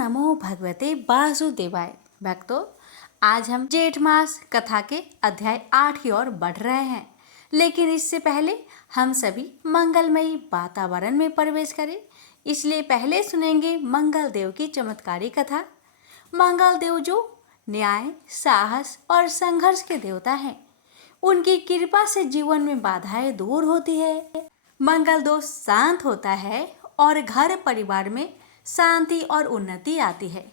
नमो भगवते वासुदेवाय। भक्तों, आज हम जेठ मास कथा के अध्याय 8 की ओर बढ़ रहे हैं, लेकिन इससे पहले हम सभी मंगलमयी वातावरण में प्रवेश करें, इसलिए पहले सुनेंगे मंगल देव की चमत्कारी कथा। मंगल देव जो न्याय, साहस और संघर्ष के देवता हैं, उनकी कृपा से जीवन में बाधाएं दूर होती है। मंगल दोष शांत होता है और घर परिवार में शांति और उन्नति आती है।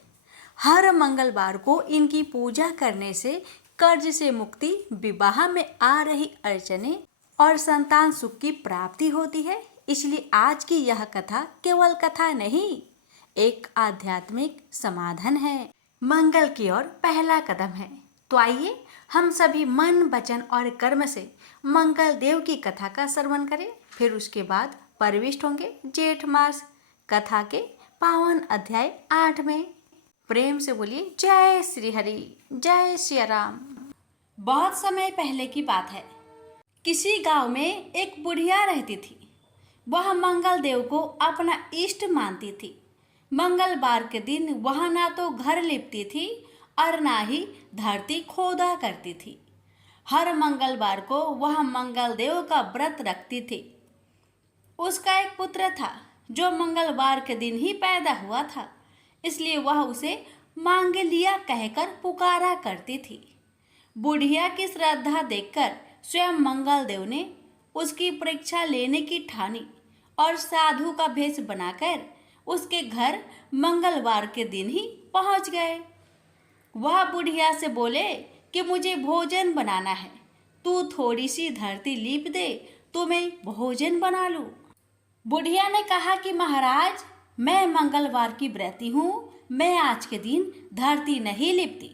हर मंगलवार को इनकी पूजा करने से कर्ज से मुक्ति, विवाह में आ रही अड़चने और संतान सुख की प्राप्ति होती है। इसलिए आज की यह कथा केवल कथा नहीं, एक आध्यात्मिक समाधान है, मंगल की ओर पहला कदम है। तो आइए हम सभी मन, वचन और कर्म से मंगल देव की कथा का श्रवण करें, फिर उसके बाद प्रविष्ट होंगे जेठ मास कथा के पावन अध्याय 8 में। प्रेम से बोलिए जय श्री हरि, जय श्री राम। बहुत समय पहले की बात है, किसी गांव में एक बुढ़िया रहती थी। वह मंगल देव को अपना इष्ट मानती थी। मंगलवार के दिन वह ना तो घर लिपती थी और ना ही धरती खोदा करती थी। हर मंगलवार को वह मंगल देव का व्रत रखती थी। उसका एक पुत्र था जो मंगलवार के दिन ही पैदा हुआ था, इसलिए वह उसे मांगलिया कहकर पुकारा करती थी। बुढ़िया की श्रद्धा देखकर स्वयं मंगल देव ने उसकी परीक्षा लेने की ठानी और साधु का भेष बनाकर उसके घर मंगलवार के दिन ही पहुंच गए। वह बुढ़िया से बोले कि मुझे भोजन बनाना है, तू थोड़ी सी धरती लीप दे तो मैं भोजन बना लूं। बुढ़िया ने कहा कि महाराज, मैं मंगलवार की व्रती हूँ, मैं आज के दिन धरती नहीं लिपती,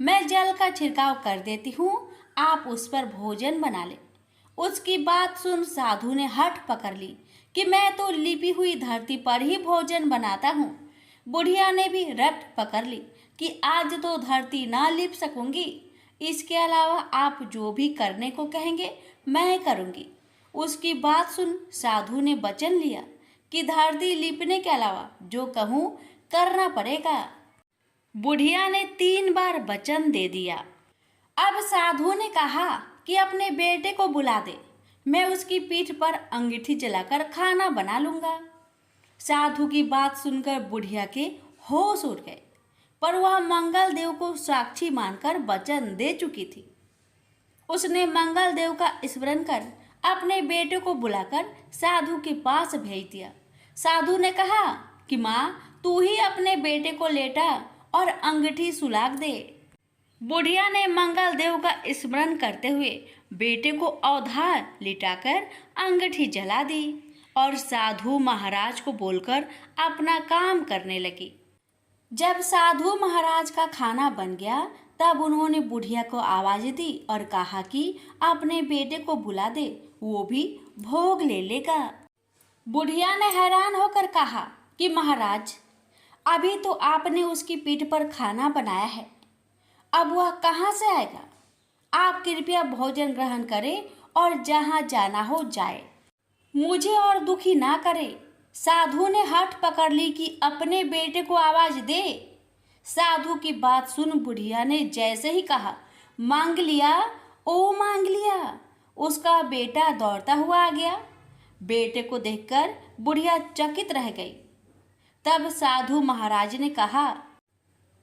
मैं जल का छिड़काव कर देती हूँ, आप उस पर भोजन बना ले। उसकी बात सुन साधु ने हठ पकड़ ली कि मैं तो लिपी हुई धरती पर ही भोजन बनाता हूँ। बुढ़िया ने भी रट पकड़ ली कि आज तो धरती ना लिप सकूंगी, इसके अलावा आप जो भी करने को कहेंगे मैं करूंगी। उसकी बात सुन साधु ने वचन लिया कि धरती लिपने के अलावा जो कहूँ करना पड़ेगा। बुढ़िया ने 3 बार वचन दे दिया। अब साधु ने कहा कि अपने बेटे को बुला दे, मैं उसकी पीठ पर अंगीठी जलाकर खाना बना लूंगा। साधु की बात सुनकर बुढ़िया के होश उड़ गए, पर वह मंगल देव को साक्षी मानकर वचन दे चुकी थी। उसने मंगल देव का स्मरण कर अपने बेटे को बुलाकर साधु के पास भेज दिया। साधु ने कहा कि माँ, तू ही अपने बेटे को लेटा और अंगीठी सुलाग दे। बुढ़िया ने मंगल देव का स्मरण करते हुए बेटे को अवधार लिटाकर अंगीठी जला दी और साधु महाराज को बोलकर अपना काम करने लगी। जब साधु महाराज का खाना बन गया, तब उन्होंने बुढ़िया को आवाज दी और कहा कि अपने बेटे को बुला दे, वो भी भोग ले लेगा। बुढ़िया ने हैरान होकर कहा कि महाराज, अभी तो आपने उसकी पीठ पर खाना बनाया है, अब वह कहाँ से आएगा? आप कृपया भोजन ग्रहण करें और जहाँ जाना हो जाए, मुझे और दुखी ना करे। साधु ने हठ पकड़ ली कि अपने बेटे को आवाज दे। साधु की बात सुन बुढ़िया ने जैसे ही कहा, मांग लिया, ओ मांग लिया, उसका बेटा दौड़ता हुआ आ गया। बेटे को देखकर बुढ़िया चकित रह गई। तब साधु महाराज ने कहा,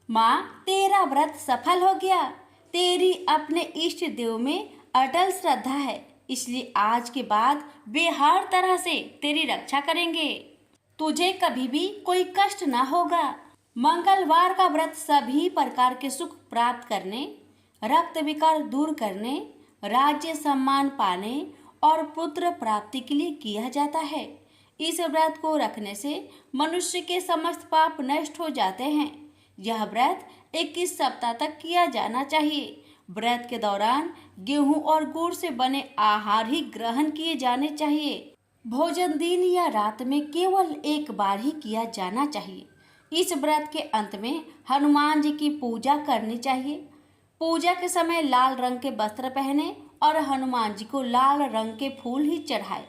माँ, तेरा व्रत सफल हो गया, तेरी अपने इष्ट देव में अटल श्रद्धा है, इसलिए आज के बाद वे हर तरह से तेरी रक्षा करेंगे, तुझे कभी भी कोई कष्ट ना होगा। मंगलवार का व्रत सभी प्रकार के सुख प्राप्त करने, रक्त विकार दूर करने, राज्य सम्मान पाने और पुत्र प्राप्ति के लिए किया जाता है। इस व्रत को रखने से मनुष्य के समस्त पाप नष्ट हो जाते हैं। यह व्रत 21 सप्ताह तक किया जाना चाहिए। व्रत के दौरान गेहूं और गुड़ से बने आहार ही ग्रहण किए जाने चाहिए। भोजन दिन या रात में केवल एक बार ही किया जाना चाहिए। इस व्रत के अंत में हनुमान जी की पूजा करनी चाहिए। पूजा के समय लाल रंग के वस्त्र पहने और हनुमान जी को लाल रंग के फूल ही चढ़ाए।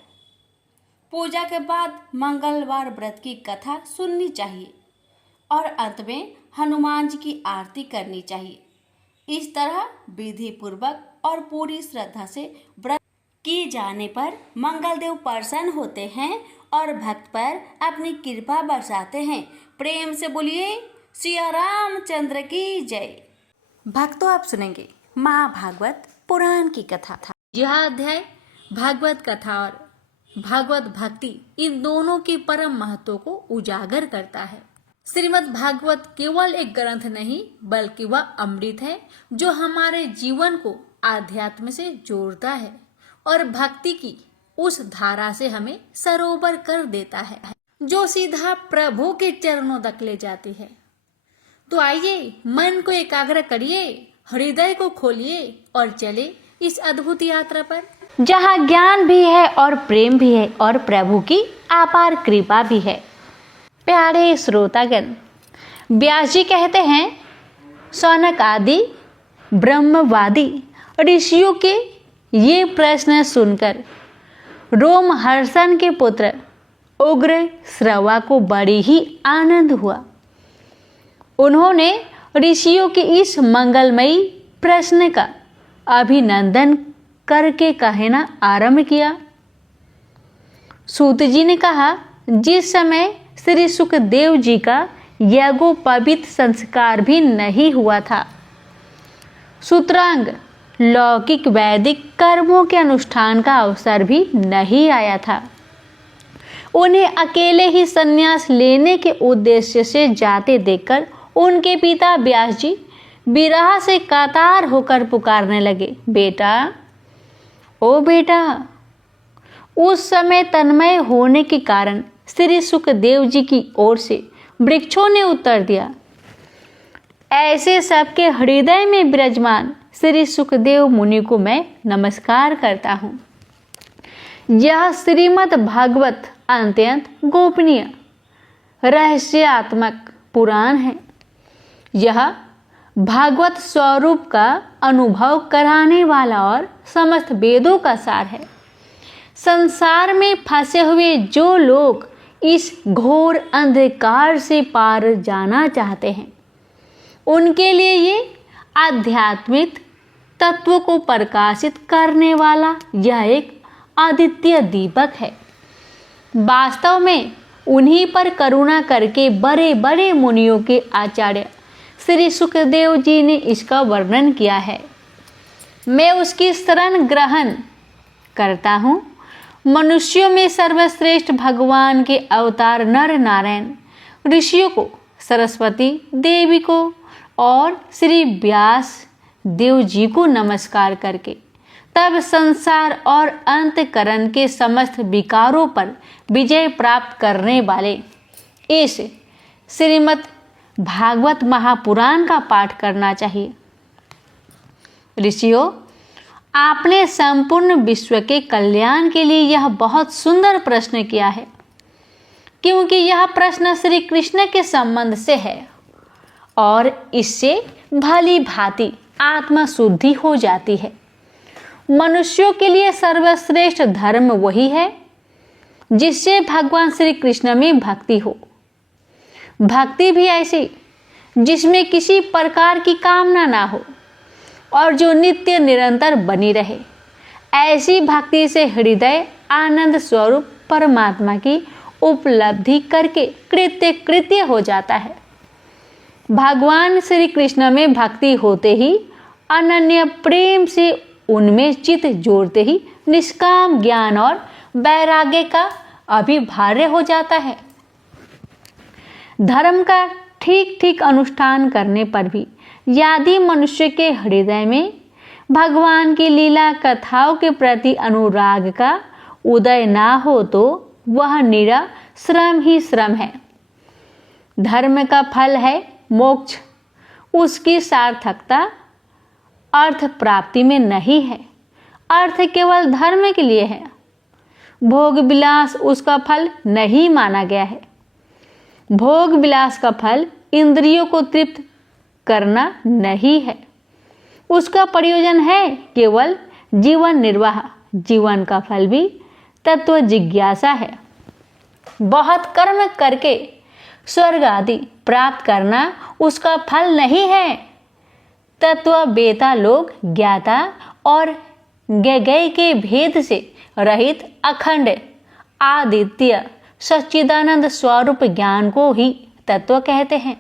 पूजा के बाद मंगलवार व्रत की कथा सुननी चाहिए और अंत में हनुमान जी की आरती करनी चाहिए। इस तरह विधि पूर्वक और पूरी श्रद्धा से व्रत किए जाने पर मंगलदेव प्रसन्न होते हैं और भक्त पर अपनी कृपा बरसाते हैं। प्रेम से बोलिए सिया रामचंद्र की जय। भक्तों, आप सुनेंगे महाभागवत पुराण की कथा था। यह अध्याय भागवत कथा और भागवत भक्ति इन दोनों के परम महत्व को उजागर करता है। श्रीमद् भागवत केवल एक ग्रंथ नहीं बल्कि वह अमृत है जो हमारे जीवन को आध्यात्म से जोड़ता है और भक्ति की उस धारा से हमें सरोवर कर देता है जो सीधा प्रभु के चरणों तक ले जाती है। तो आइए मन को एकाग्र करिए, हृदय को खोलिए और चले इस अद्भुत यात्रा पर, जहाँ ज्ञान भी है और प्रेम भी है और प्रभु की अपार कृपा भी है। प्यारे श्रोतागण, व्यास जी कहते हैं, शौनक आदि ब्रह्मवादी ऋषियों के ये प्रश्न सुनकर रोमहर्षण के पुत्र उग्र श्रवा को बड़ी ही आनंद हुआ। उन्होंने ऋषियों के इस मंगलमयी प्रश्न का अभिनंदन करके कहना आरंभ किया। सूत जी ने कहा, जिस समय श्री सुखदेव जी का यज्ञोपवीत संस्कार भी नहीं हुआ था, सूत्रांग लौकिक वैदिक कर्मों के अनुष्ठान का अवसर भी नहीं आया था, उन्हें अकेले ही संन्यास लेने के उद्देश्य से जाते देखकर उनके पिता व्यास जी विरह से कातर होकर पुकारने लगे, बेटा, ओ बेटा। उस समय तन्मय होने के कारण श्री सुखदेव जी की ओर से वृक्षों ने उत्तर दिया, ऐसे सबके हृदय में विराजमान श्री सुखदेव मुनि को मैं नमस्कार करता हूँ। यह श्रीमद् भागवत अत्यंत गोपनीय रहस्यात्मक पुराण है। यह भागवत स्वरूप का अनुभव कराने वाला और समस्त वेदों का सार है। संसार में फंसे हुए जो लोग इस घोर अंधकार से पार जाना चाहते हैं, उनके लिए ये आध्यात्मिक तत्व को प्रकाशित करने वाला यह एक अद्वितीय दीपक है। वास्तव में उन्हीं पर करुणा करके बड़े बड़े मुनियों के आचार्य श्री सुखदेव जी ने इसका वर्णन किया है। मैं उसकी शरण ग्रहण करता हूँ। मनुष्यों में सर्वश्रेष्ठ भगवान के अवतार नर नारायण ऋषियों को, सरस्वती देवी को और श्री व्यास देव जी को नमस्कार करके तब संसार और अंतकरण के समस्त विकारों पर विजय प्राप्त करने वाले इस श्रीमद् भागवत महापुराण का पाठ करना चाहिए। ऋषियों, आपने संपूर्ण विश्व के कल्याण के लिए यह बहुत सुंदर प्रश्न किया है, क्योंकि यह प्रश्न श्री कृष्ण के संबंध से है और इससे भली भांति आत्मा शुद्धि हो जाती है। मनुष्यों के लिए सर्वश्रेष्ठ धर्म वही है जिससे भगवान श्री कृष्ण में भक्ति हो। भक्ति भी ऐसी जिसमें किसी प्रकार की कामना ना हो और जो नित्य निरंतर बनी रहे। ऐसी भक्ति से हृदय आनंद स्वरूप परमात्मा की उपलब्धि करके कृत्य कृत्य हो जाता है। भगवान श्री कृष्ण में भक्ति होते ही अनन्य प्रेम से उनमें चित जोड़ते ही निष्काम ज्ञान और वैराग्य का अभिभार्य हो जाता है। धर्म का ठीक ठीक अनुष्ठान करने पर भी यदि मनुष्य के हृदय में भगवान की लीला कथाओं के प्रति अनुराग का उदय ना हो तो वह निरा श्रम ही श्रम है। धर्म का फल है मोक्ष। उसकी सार्थकता अर्थ प्राप्ति में नहीं है। अर्थ केवल धर्म के लिए है। भोग विलास उसका फल नहीं माना गया है। भोग विलास का फल इंद्रियों को तृप्त करना नहीं है। उसका प्रयोजन है केवल जीवन निर्वाह। जीवन का फल भी तत्व जिज्ञासा है। बहुत कर्म करके स्वर्ग आदि प्राप्त करना उसका फल नहीं है। तत्ववेता लोग ज्ञाता और ज्ञेय के भेद से रहित अखंड आदित्य सच्चिदानंद स्वरूप ज्ञान को ही तत्व कहते हैं।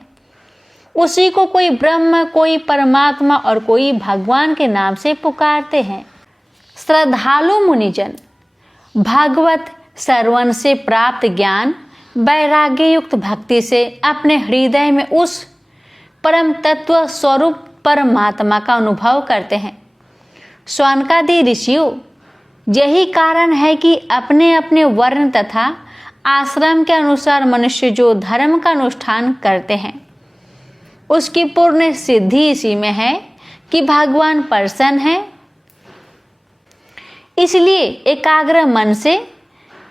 उसी को कोई ब्रह्म, कोई परमात्मा और कोई भगवान के नाम से पुकारते हैं। श्रद्धालु मुनिजन भागवत श्रवण से प्राप्त ज्ञान वैराग्य युक्त भक्ति से अपने हृदय में उस परम तत्व स्वरूप परमात्मा का अनुभव करते हैं। शौनकादि ऋषियों, यही कारण है कि अपने अपने वर्ण तथा आश्रम के अनुसार मनुष्य जो धर्म का अनुष्ठान करते हैं उसकी पूर्ण सिद्धि इसी में है कि भगवान प्रसन्न है। इसलिए एकाग्र मन से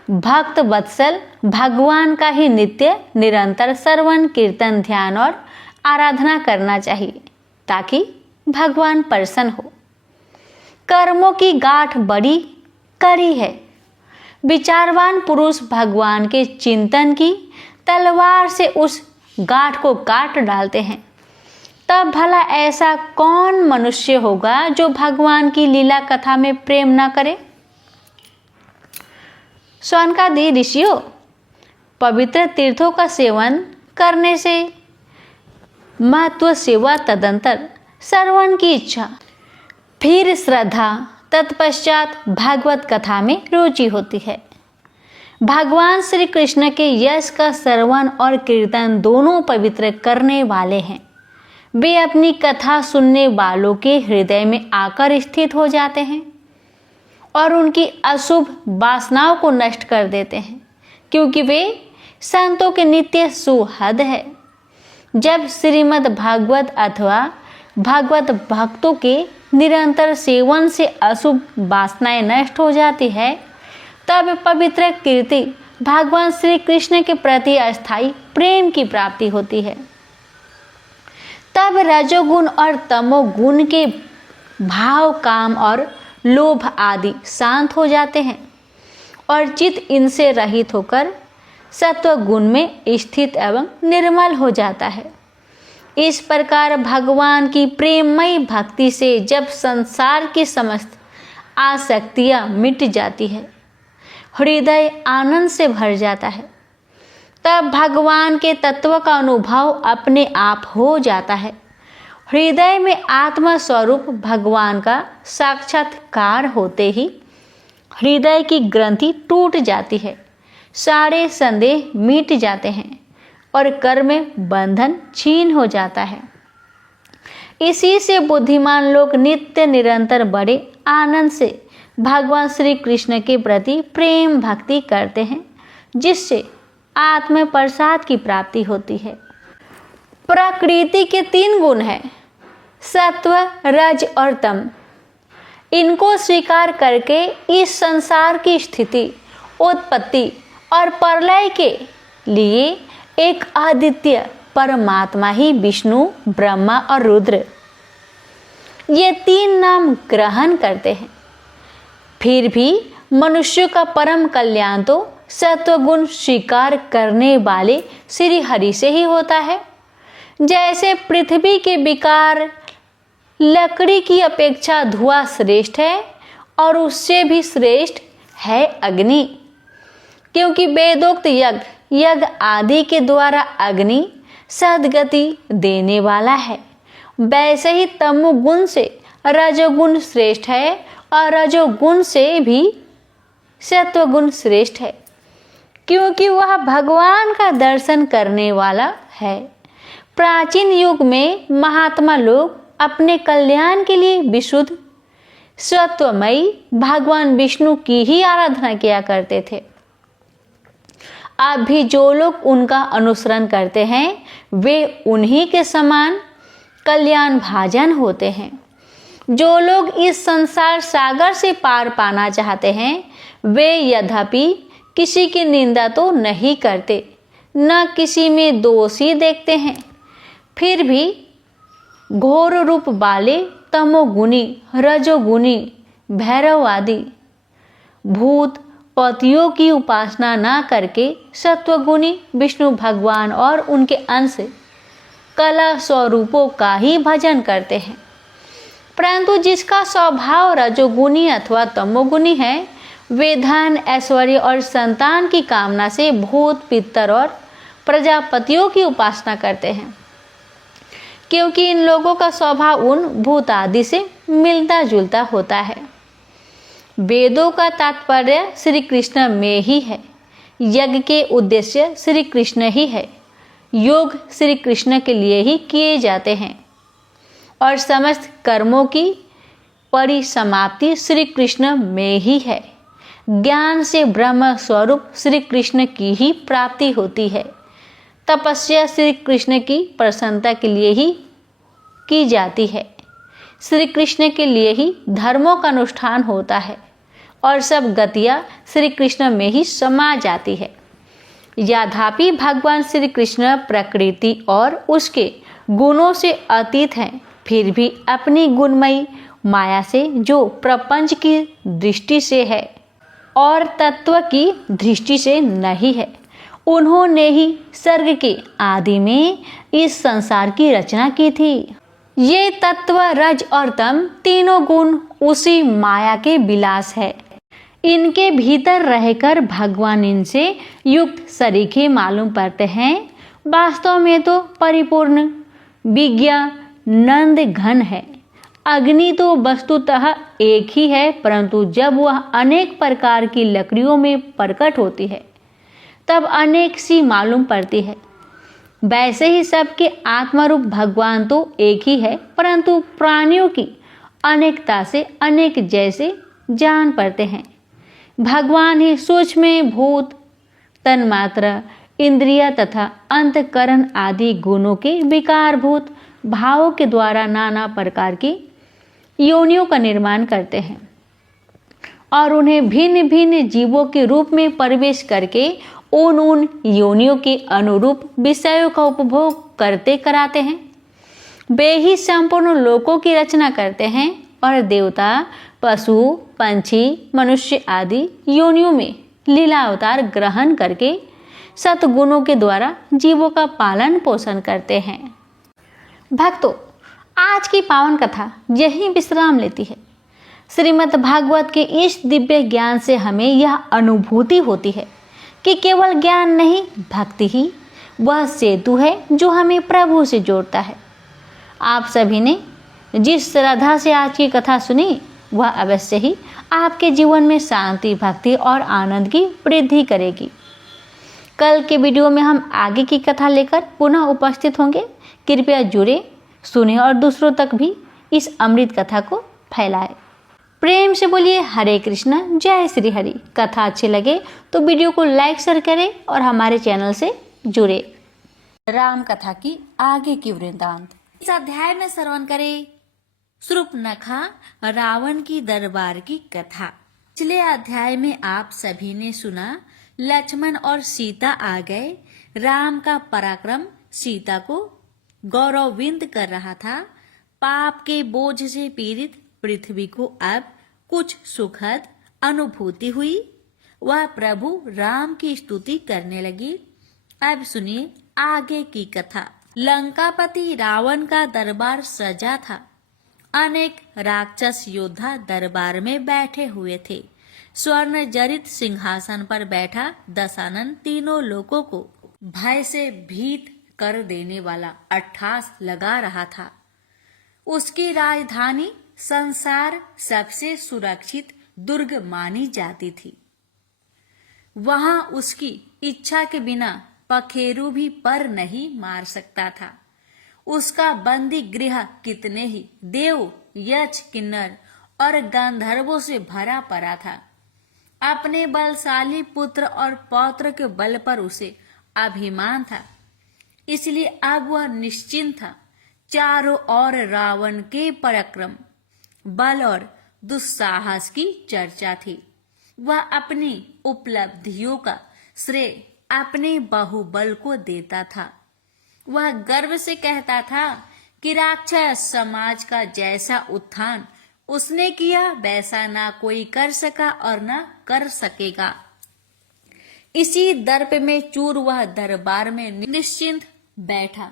भक्त वत्सल भगवान का ही नित्य निरंतर श्रवण कीर्तन ध्यान और आराधना करना चाहिए ताकि भगवान प्रसन्न हो। कर्मों की गांठ बड़ी कड़ी है। विचारवान पुरुष भगवान के चिंतन की तलवार से उस गांठ को काट डालते हैं। तब भला ऐसा कौन मनुष्य होगा जो भगवान की लीला कथा में प्रेम न करे। शौनकादि ऋषियों, पवित्र तीर्थों का सेवन करने से महत्व सेवा, तदंतर श्रवण की इच्छा, फिर श्रद्धा, तत्पश्चात भागवत कथा में रुचि होती है। भगवान श्री कृष्ण के यश का श्रवण और कीर्तन दोनों पवित्र करने वाले हैं। वे अपनी कथा सुनने वालों के हृदय में आकर स्थित हो जाते हैं और उनकी अशुभ वासनाओं को नष्ट कर देते हैं, क्योंकि वे संतों के नित्य सुहृद है। जब श्रीमद् भागवत अथवा भागवत भक्तों के निरंतर सेवन से अशुभ वासनाएं नष्ट हो जाती है, तब पवित्र कीर्ति भगवान श्री कृष्ण के प्रति अस्थायी प्रेम की प्राप्ति होती है। तब रजोगुण और तमोगुण के भाव, काम और लोभ आदि शांत हो जाते हैं और चित्त इनसे रहित होकर सत्व गुण में स्थित एवं निर्मल हो जाता है। इस प्रकार भगवान की प्रेममयी भक्ति से जब संसार की समस्त आसक्तियां मिट जाती है, हृदय आनंद से भर जाता है, तब भगवान के तत्व का अनुभव अपने आप हो जाता है। हृदय में आत्मा स्वरूप भगवान का साक्षात्कार होते ही हृदय की ग्रंथि टूट जाती है, सारे संदेह मिट जाते हैं और कर्म में बंधन छीन हो जाता है। इसी से बुद्धिमान लोग नित्य निरंतर बड़े आनंद से भगवान श्री कृष्ण के प्रति प्रेम भक्ति करते हैं, जिससे आत्म प्रसाद की प्राप्ति होती है। प्रकृति के 3 गुण हैं, सत्व, रज और तम। इनको स्वीकार करके इस संसार की स्थिति, उत्पत्ति और प्रलय के लिए एक आदित्य परमात्मा ही विष्णु, ब्रह्मा और रुद्र, ये 3 नाम ग्रहण करते हैं। फिर भी मनुष्य का परम कल्याण तो सत्वगुण स्वीकार करने वाले श्री हरि से ही होता है। जैसे पृथ्वी के विकार लकड़ी की अपेक्षा धुआं श्रेष्ठ है और उससे भी श्रेष्ठ है अग्नि, क्योंकि वेदोक्त यज्ञ आदि के द्वारा अग्नि सद्गति देने वाला है। वैसे ही तमोगुण से रजोगुण श्रेष्ठ है और रजोगुण से भी सत्वगुण श्रेष्ठ है, क्योंकि वह भगवान का दर्शन करने वाला है। प्राचीन युग में महात्मा लोग अपने कल्याण के लिए विशुद्ध सत्वमयी भगवान विष्णु की ही आराधना किया करते थे। अब भी जो लोग उनका अनुसरण करते हैं वे उन्हीं के समान कल्याण भाजन होते हैं। जो लोग इस संसार सागर से पार पाना चाहते हैं वे यद्यपि किसी की निंदा तो नहीं करते, न किसी में दोष ही देखते हैं, फिर भी घोर रूप वाले तमोगुणी, रजोगुणी, भैरव आदि भूत पतियों की उपासना न करके सत्वगुणी विष्णु भगवान और उनके अंश कला स्वरूपों का ही भजन करते हैं। परंतु जिसका स्वभाव रजोगुणी अथवा तमोगुणी है, वे धन ऐश्वर्य और संतान की कामना से भूत पितर और प्रजापतियों की उपासना करते हैं, क्योंकि इन लोगों का स्वभाव उन भूत आदि से मिलता जुलता होता है। वेदों का तात्पर्य श्री कृष्ण में ही है, यज्ञ के उद्देश्य श्री कृष्ण ही है, योग श्री कृष्ण के लिए ही किए जाते हैं और समस्त कर्मों की परिसमाप्ति श्री कृष्ण में ही है। ज्ञान से ब्रह्म स्वरूप श्री कृष्ण की ही प्राप्ति होती है। तपस्या श्री कृष्ण की प्रसन्नता के लिए ही की जाती है। श्री कृष्ण के लिए ही धर्मों का अनुष्ठान होता है और सब गतियाँ श्री कृष्ण में ही समा जाती है। यद्यपि भगवान श्री कृष्ण प्रकृति और उसके गुणों से अतीत हैं, फिर भी अपनी गुणमयी माया से जो प्रपंच की दृष्टि से है और तत्व की दृष्टि से नहीं है, उन्होंने ही सर्ग के आदि में इस संसार की रचना की थी। ये तत्व रज और तम तीनों गुण उसी माया के विलास है। इनके भीतर रहकर भगवान इनसे युक्त सरीखे मालूम पड़ते हैं। वास्तव में तो परिपूर्ण विज्ञानंद घन है। अग्नि तो वस्तुतः एक ही है, परंतु जब वह अनेक प्रकार की लकड़ियों में प्रकट होती है तब अनेक सी मालूम पड़ती है। वैसे ही सबके आत्मरूप भगवान तो एक ही है, परंतु प्राणियों की अनेकता से अनेक जैसे जान पड़ते हैं। भगवान ही सूक्ष्म भूत, तन्मात्रा, इंद्रिय तथा अंतकरण आदि गुणों के विकारभूत भावों के द्वारा नाना प्रकार की योनियों का निर्माण करते हैं और उन्हें भिन्न भिन्न जीवों के रूप में प्रवेश करके उन योनियों के अनुरूप विषयों का उपभोग करते कराते हैं। वे ही संपूर्ण लोकों की रचना करते हैं और देवता, पशु, पंछी, मनुष्य आदि योनियों में लीला अवतार ग्रहण करके सतगुणों के द्वारा जीवों का पालन पोषण करते हैं। भक्तों, आज की पावन कथा यही विश्राम लेती है। श्रीमद् भागवत के इस दिव्य ज्ञान से हमें यह अनुभूति होती है कि केवल ज्ञान नहीं, भक्ति ही वह सेतु है जो हमें प्रभु से जोड़ता है। आप सभी ने जिस श्रद्धा से आज की कथा सुनी, वह अवश्य ही आपके जीवन में शांति, भक्ति और आनंद की वृद्धि करेगी। कल के वीडियो में हम आगे की कथा लेकर पुनः उपस्थित होंगे। कृपया जुड़े, सुने और दूसरों तक भी इस अमृत कथा को फैलाएं। प्रेम से बोलिए हरे कृष्ण, जय श्री हरि। कथा अच्छी लगे तो वीडियो को लाइक शेयर करें और हमारे चैनल से जुड़े। राम कथा की आगे की वृत्तांत इस अध्याय में श्रवण करें। शूर्पणखा रावण की दरबार की कथा। पिछले अध्याय में आप सभी ने सुना, लक्ष्मण और सीता आ गए। राम का पराक्रम सीता को गौरवान्वित कर रहा था। पाप के बोझ से पीड़ित पृथ्वी को अब कुछ सुखद अनुभूति हुई। वह प्रभु राम की स्तुति करने लगी। अब सुनिए आगे की कथा। लंकापति रावण का दरबार सजा था। अनेक राक्षस योद्धा दरबार में बैठे हुए थे। स्वर्ण जड़ित सिंहासन पर बैठा दशानन तीनों लोगों को भय से भीत कर देने वाला अट्ठास लगा रहा था। उसकी राजधानी संसार सबसे सुरक्षित दुर्ग मानी जाती थी। वहां उसकी इच्छा के बिना पखेरु भी पर नहीं मार सकता था। उसका बंदी गृह कितने ही देव, यक्ष, किन्नर और गंधर्वों से भरा पड़ा था। अपने बलशाली पुत्र और पौत्र के बल पर उसे अभिमान था, इसलिए अब वह निश्चिंत था। चारों ओर रावण के पराक्रम, बल और दुस्साहस की चर्चा थी। वह अपनी उपलब्धियों का श्रेय अपने बाहुबल को देता था। वह गर्व से कहता था कि राक्षस समाज का जैसा उत्थान उसने किया वैसा ना कोई कर सका और ना कर सकेगा। इसी दर्प में चूर वह दरबार में निश्चिंत बैठा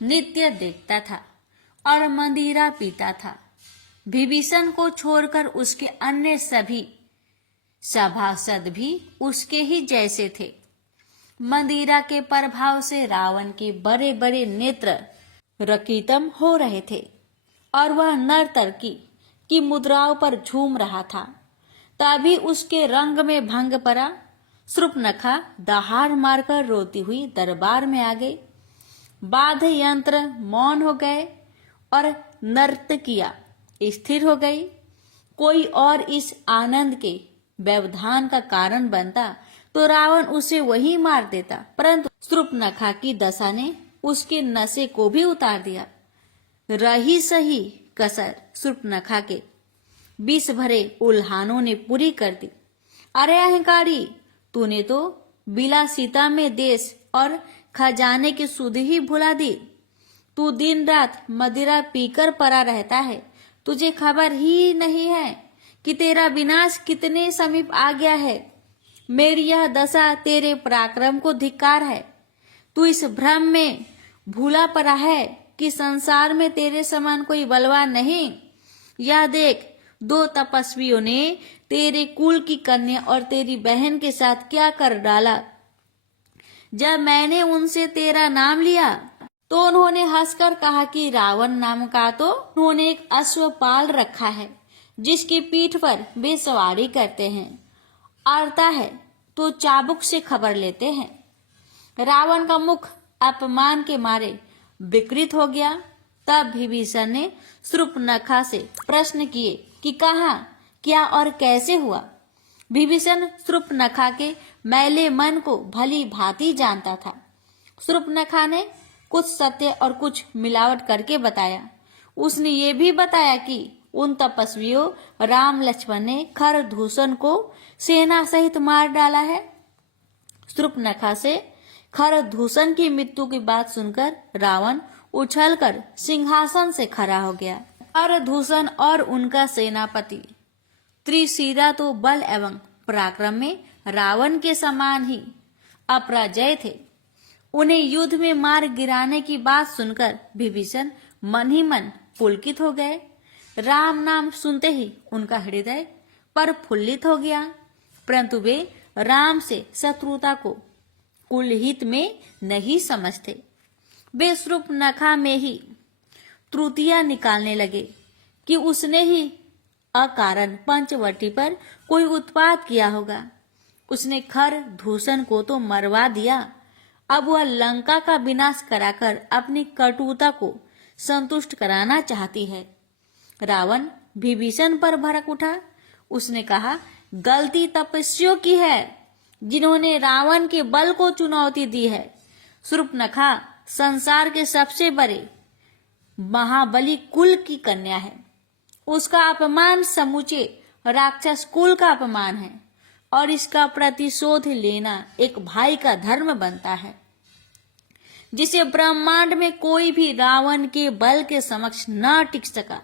नित्य देखता था और मदिरा पीता था। विभीषण को छोड़कर उसके अन्य सभी सभासद भी उसके ही जैसे थे। मदिरा के प्रभाव से रावण के बड़े बड़े नेत्र रकीतम हो रहे थे और वह नर्तकी की मुद्राओं पर झूम रहा था। तभी उसके रंग में भंग पड़ा। शूर्पणखा दहाड़ मारकर रोती हुई दरबार में आ गई। वाद्य यंत्र मौन हो गए और नर्तकियां स्थिर हो गई। कोई और इस आनंद के व्यवधान का कारण बनता तो रावण उसे वहीं मार देता, परंतु शूर्पणखा की दशा ने उसके नशे को भी उतार दिया। रही सही कसर शूर्पणखा के विष भरे उल्हानों ने पूरी कर दी। अरे अहंकारी, तूने तो विलासिता में देश और खजाने की सुध ही भुला दी। तू दिन रात मदिरा पीकर पड़ा रहता है। तुझे खबर ही नहीं है कि तेरा विनाश कितने समीप आ गया है। मेरी यह दशा तेरे पराक्रम को धिक्कार है। तू इस भ्रम में भूला पड़ा है कि संसार में तेरे समान कोई बलवान नहीं। यह देख, 2 तपस्वियों ने तेरे कुल की कन्या और तेरी बहन के साथ क्या कर डाला। जब मैंने उनसे तेरा नाम लिया तो उन्होंने हंसकर कहा कि रावण नाम का तो उन्होंने एक अश्व पाल रखा है जिसकी पीठ पर वे सवारी करते हैं। आता है तो चाबुक से खबर लेते हैं। रावण का मुख अपमान के मारे विकृत हो गया। तब विभीषण ने शूर्पणखा से प्रश्न किए कि कहाँ, क्या और कैसे हुआ। विभीषण शूर्पणखा के मैले मन को भली भांति जानता था। शूर्पणखा ने कुछ सत्य और कुछ मिलावट करके बताया। उसने ये भी बताया कि उन तपस्वियों राम लक्ष्मण ने खरदूषण को सेना सहित मार डाला है। शूर्पणखा से खरदूषण की मृत्यु की बात सुनकर रावण उछलकर सिंहासन से खड़ा हो गया। खरदूषण और उनका सेनापति त्रिशिरा तो बल एवं पराक्रम में रावण के समान ही अपराजय थे। उन्हें युद्ध में मार गिराने की बात सुनकर विभीषण मन ही मन पुलकित हो गए। राम नाम सुनते ही उनका हृदय प्रफुल्लित हो गया, परंतु वे राम से शत्रुता को कुलहित में नहीं समझते। वे शूर्पणखा में ही त्रुटियां निकालने लगे कि उसने ही अकारण पंचवटी पर कोई उत्पात किया होगा। उसने खरदूषण को तो मरवा दिया, अब वह लंका का विनाश कराकर अपनी कटुता को संतुष्ट कराना चाहती है। रावण विभीषण पर भड़क उठा। उसने कहा, गलती तपस्वियों की है जिन्होंने रावण के बल को चुनौती दी है। शूर्पणखा संसार के सबसे बड़े महाबली कुल की कन्या है। उसका अपमान समूचे राक्षस कुल का अपमान है और इसका प्रतिशोध लेना एक भाई का धर्म बनता है। जिसे ब्रह्मांड में कोई भी रावण के बल के समक्ष न टिक सका,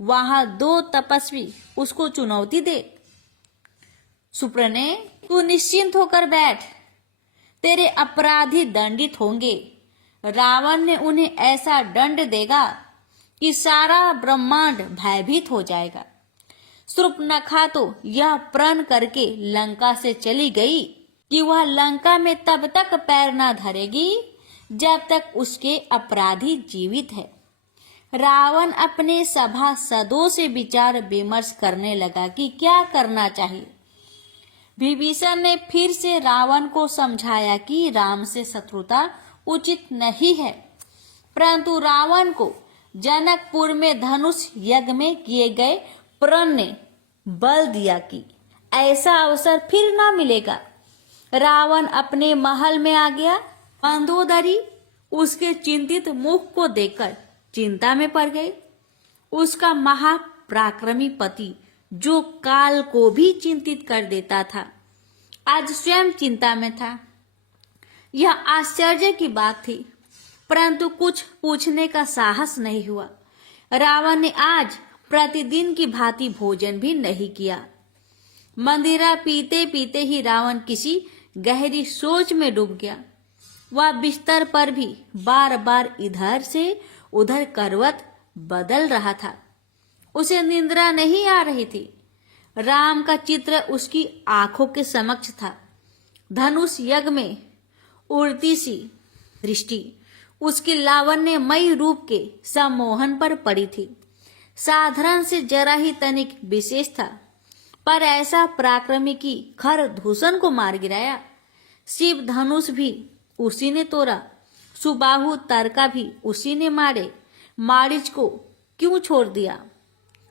वहां 2 तपस्वी उसको चुनौती दे। सुप्रने, तू निश्चिंत होकर बैठ, तेरे अपराधी दंडित होंगे। रावण ने उन्हें ऐसा दंड देगा कि सारा ब्रह्मांड भयभीत हो जाएगा। शूर्पणखा तो यह प्रण करके लंका से चली गई कि वह लंका में तब तक पैर न धरेगी जब तक उसके अपराधी जीवित है। रावण अपने सभासदों से विचार विमर्श करने लगा कि क्या करना चाहिए। विभीषण ने फिर से रावण को समझाया कि राम से शत्रुता उचित नहीं है, परंतु रावण को जनकपुर में धनुष यज्ञ में किए गए प्रण ने बल दिया कि ऐसा अवसर फिर ना मिलेगा। रावण अपने महल में आ गया। मंदोदरी उसके चिंतित मुख को देखकर चिंता में पड़ गई। उसका महापराक्रमी पति, जो काल को भी चिंतित कर देता था, आज स्वयं चिंता में था। यह आश्चर्य की बात थी, परंतु कुछ पूछने का साहस नहीं हुआ। रावण ने आज प्रतिदिन की भांति भोजन भी नहीं किया। मंदिरा पीते पीते ही रावण किसी गहरी सोच में डूब गया। वह बिस्तर पर भी बार बार इधर से उधर करवट बदल रहा था। उसे निंद्रा नहीं आ रही थी। राम का चित्र उसकी आंखों के समक्ष था। धनुष यज्ञ में उड़ती सी दृष्टि उसके लावण्यमयी रूप के सम्मोहन पर पड़ी थी। साधारण से जरा ही तनिक विशेष था, पर ऐसा पराक्रमी की खरदूषण को मार गिराया। शिव धनुष भी उसी ने तोड़ा, सुबाहु तारका भी उसी ने मारे। मारीच को क्यों छोड़ दिया?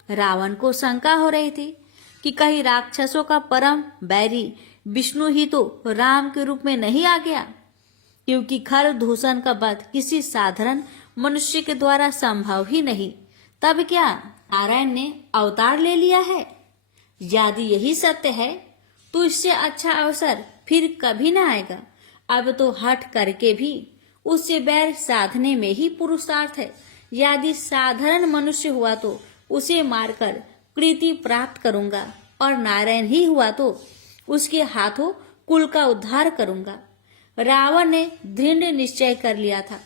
रावण को शंका हो रही थी कि कहीं राक्षसों का परम बैरी विष्णु ही तो राम के रूप में नहीं आ गया, क्योंकि खरदूषण का वध किसी साधारण मनुष्य के द्वारा संभव ही नहीं। तब क्या नारायण ने अवतार ले लिया है? यदि यही सत्य है तो इससे अच्छा अवसर फिर कभी न आएगा। अब तो हट करके भी उससे बैर साधने में ही पुरुषार्थ है। यदि साधारण मनुष्य हुआ तो उसे मारकर प्रीति प्राप्त करूंगा, और नारायण ही हुआ तो उसके हाथों कुल का उद्धार करूंगा। रावण ने दृढ़ निश्चय कर लिया था।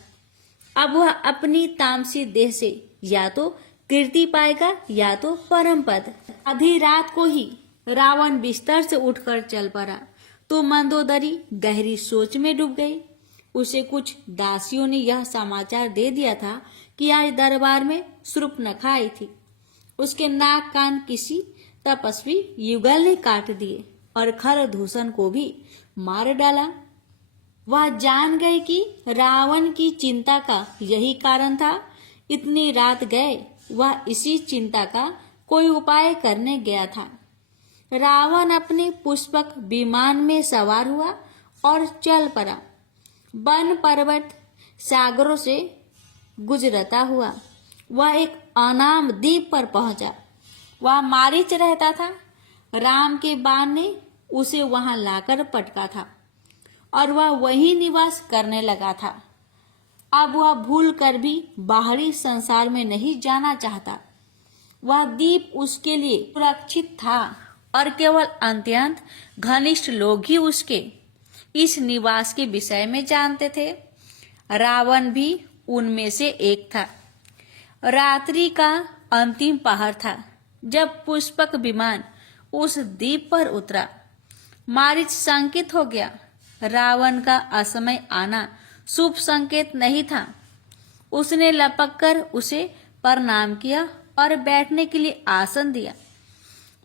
अब वह अपनी तामसी देह से या तो कीर्ति पाएगा या तो परम पद। आधी रात को ही रावण बिस्तर से उठकर चल पड़ा तो मंदोदरी गहरी सोच में डूब गई। उसे कुछ दासियों ने यह समाचार दे दिया था कि आज दरबार में शूर्पणखा आई थी। उसके नाक कान किसी तपस्वी युगल ने काट दिए और खरदूषण को भी मार डाला। वह जान गए कि रावण की चिंता का यही कारण था। इतनी रात गए वह इसी चिंता का कोई उपाय करने गया था। रावण अपने पुष्पक विमान में सवार हुआ और चल पड़ा। वन पर्वत सागरों से गुजरता हुआ वह एक अनाम द्वीप पर पहुंचा। वह मारीच रहता था। राम के बाण ने उसे वहां लाकर पटका था और वह वहीं निवास करने लगा था। अब वह भूल कर भी बाहरी संसार में नहीं जाना चाहता। वह द्वीप उसके लिए सुरक्षित था और केवल अत्यंत घनिष्ठ लोग ही उसके इस निवास के विषय में जानते थे। रावण भी उनमें से एक था। रात्रि का अंतिम पहर था जब पुष्पक विमान उस द्वीप पर उतरा। मारीच शंकित हो गया। रावण का असमय आना शुभ संकेत नहीं था। उसने लपक कर उसे प्रणाम किया और बैठने के लिए आसन दिया।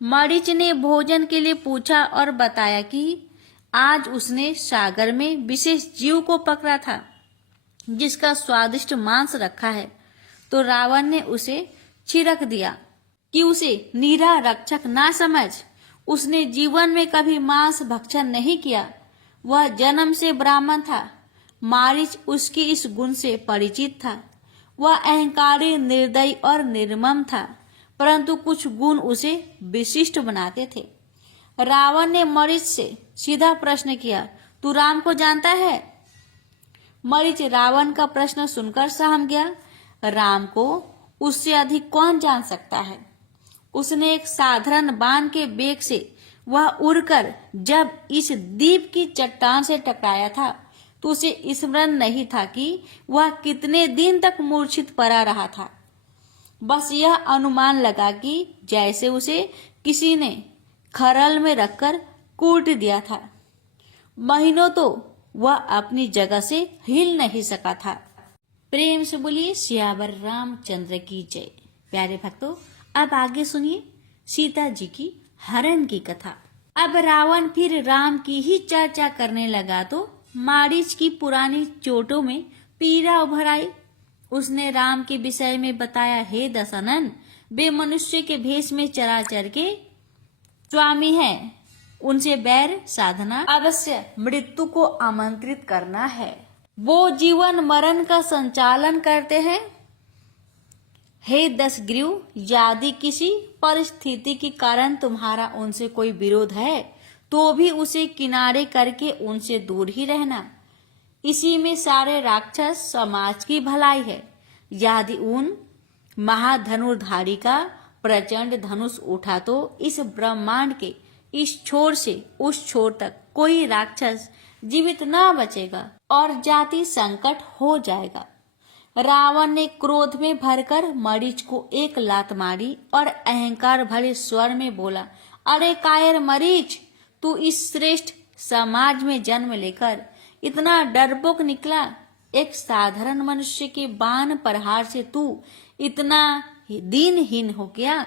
मरीच ने भोजन के लिए पूछा और बताया कि आज उसने सागर में विशेष जीव को पकड़ा था जिसका स्वादिष्ट मांस रखा है। तो रावण ने उसे छिड़क दिया कि उसे नीरा रक्षक ना समझ। उसने जीवन में कभी मांस भक्षण नहीं किया। वह जन्म से ब्राह्मण था। मारीच उसके इस गुण से परिचित था। वह अहंकारी, निर्दयी और निर्मम था, परंतु कुछ गुण उसे विशिष्ट बनाते थे। रावण ने मरीच से सीधा प्रश्न किया, तू राम को जानता है? मरीच रावण का प्रश्न सुनकर सहम गया। राम को उससे अधिक कौन जान सकता है? उसने एक साधारण बाण के बेग से वह उड़कर जब इस द्वीप की चट्टान से टकराया था तो उसे स्मरण नहीं था कि वह कितने दिन तक मूर्छित पड़ा रहा था। बस यह अनुमान लगा कि जैसे उसे किसी ने खरल में रखकर कूट दिया था। महीनों तो वह अपनी जगह से हिल नहीं सका था। प्रेम से बोलिए सियावर रामचंद्र की जय। प्यारे भक्तों, अब आगे सुनिए सीता जी की हरण की कथा। अब रावण फिर राम की ही चर्चा करने लगा तो मारीच की पुरानी चोटों में पीड़ा उभर आई। उसने राम के विषय में बताया, हे दशनन, वे मनुष्य के भेष में चराचर के स्वामी हैं। उनसे बैर साधना अवश्य मृत्यु को आमंत्रित करना है। वो जीवन मरण का संचालन करते हैं। हे दशग्रीव, यदि किसी परिस्थिति के कारण तुम्हारा उनसे कोई विरोध है तो भी उसे किनारे करके उनसे दूर ही रहना। इसी में सारे राक्षस समाज की भलाई है। यदि उन महाधनुर्धारी का प्रचंड धनुष उठा तो इस ब्रह्मांड के इस छोर से उस छोर तक कोई राक्षस जीवित ना बचेगा और जाति संकट हो जाएगा। रावण ने क्रोध में भरकर मरीच को एक लात मारी और अहंकार भरे स्वर में बोला, अरे कायर मरीच, तू इस श्रेष्ठ समाज में जन्म लेकर इतना डरपोक निकला। एक साधारण मनुष्य के बाण प्रहार से तू इतना दीनहीन हो गया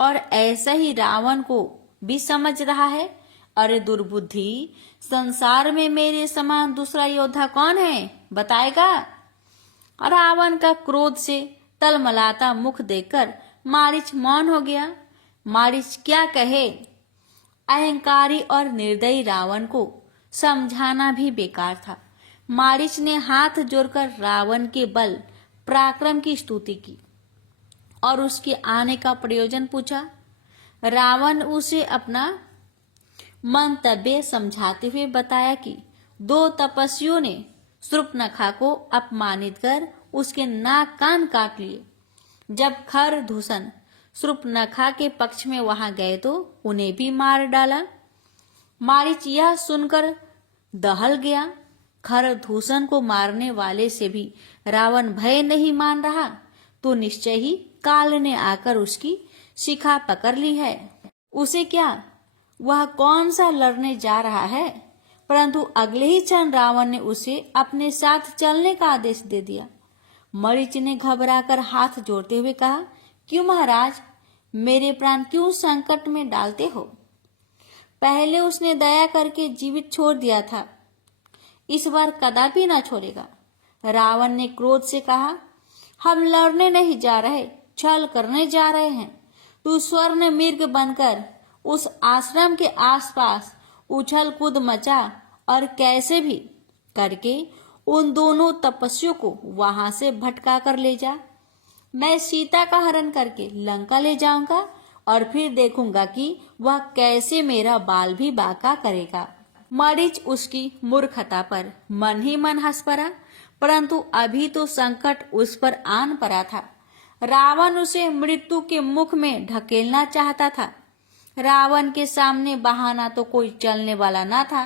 और ऐसा ही रावण को भी समझ रहा है। अरे दुर्बुद्धि, संसार में मेरे समान दूसरा योद्धा कौन है, बताएगा? रावण का क्रोध से तलमलाता मुख देखकर मारीच मौन हो गया। मारीच क्या कहे? अहंकारी और निर्दयी रावण को समझाना भी बेकार था। मारीच ने हाथ जोड़कर रावण के बल पराक्रम की स्तुति की और उसके आने का प्रयोजन पूछा। रावण उसे अपना मंतव्य समझाते हुए बताया कि 2 तपस्वियों ने शूर्पणखा को अपमानित कर उसके नाक कान काट लिए। जब खरदूषण शूर्पणखा के पक्ष में वहां गए तो उन्हें भी मार डाला। मारीच यह सुनकर दहल गया। खरदूषण को मारने वाले से भी रावण भय नहीं मान रहा तो निश्चय ही काल ने आकर उसकी शिखा पकड़ ली है। उसे क्या, वह कौन सा लड़ने जा रहा है? परंतु अगले ही क्षण रावण ने उसे अपने साथ चलने का आदेश दे दिया। मरीच ने घबराकर हाथ जोड़ते हुए कहा, क्यों महाराज, मेरे प्राण क्यों संकट में डालते हो? पहले उसने दया करके जीवित छोड़ दिया था, इस बार कदापि ना छोड़ेगा। रावण ने क्रोध से कहा, हम लड़ने नहीं जा रहे, छल करने जा रहे हैं। तू स्वर्ण मृग बनकर उस आश्रम के आसपास उछल कूद मचा और कैसे भी करके उन दोनों तपस्वियों को वहां से भटका कर ले जा। मैं सीता का हरण करके लंका ले जाऊंगा और फिर देखूंगा कि वह कैसे मेरा बाल भी बांका करेगा। मरीच उसकी मूर्खता पर मन ही मन हंस पड़ा, परंतु अभी तो संकट उस पर आन पड़ा था। रावण उसे मृत्यु के मुख में ढकेलना चाहता था। रावण के सामने बहाना तो कोई चलने वाला ना था,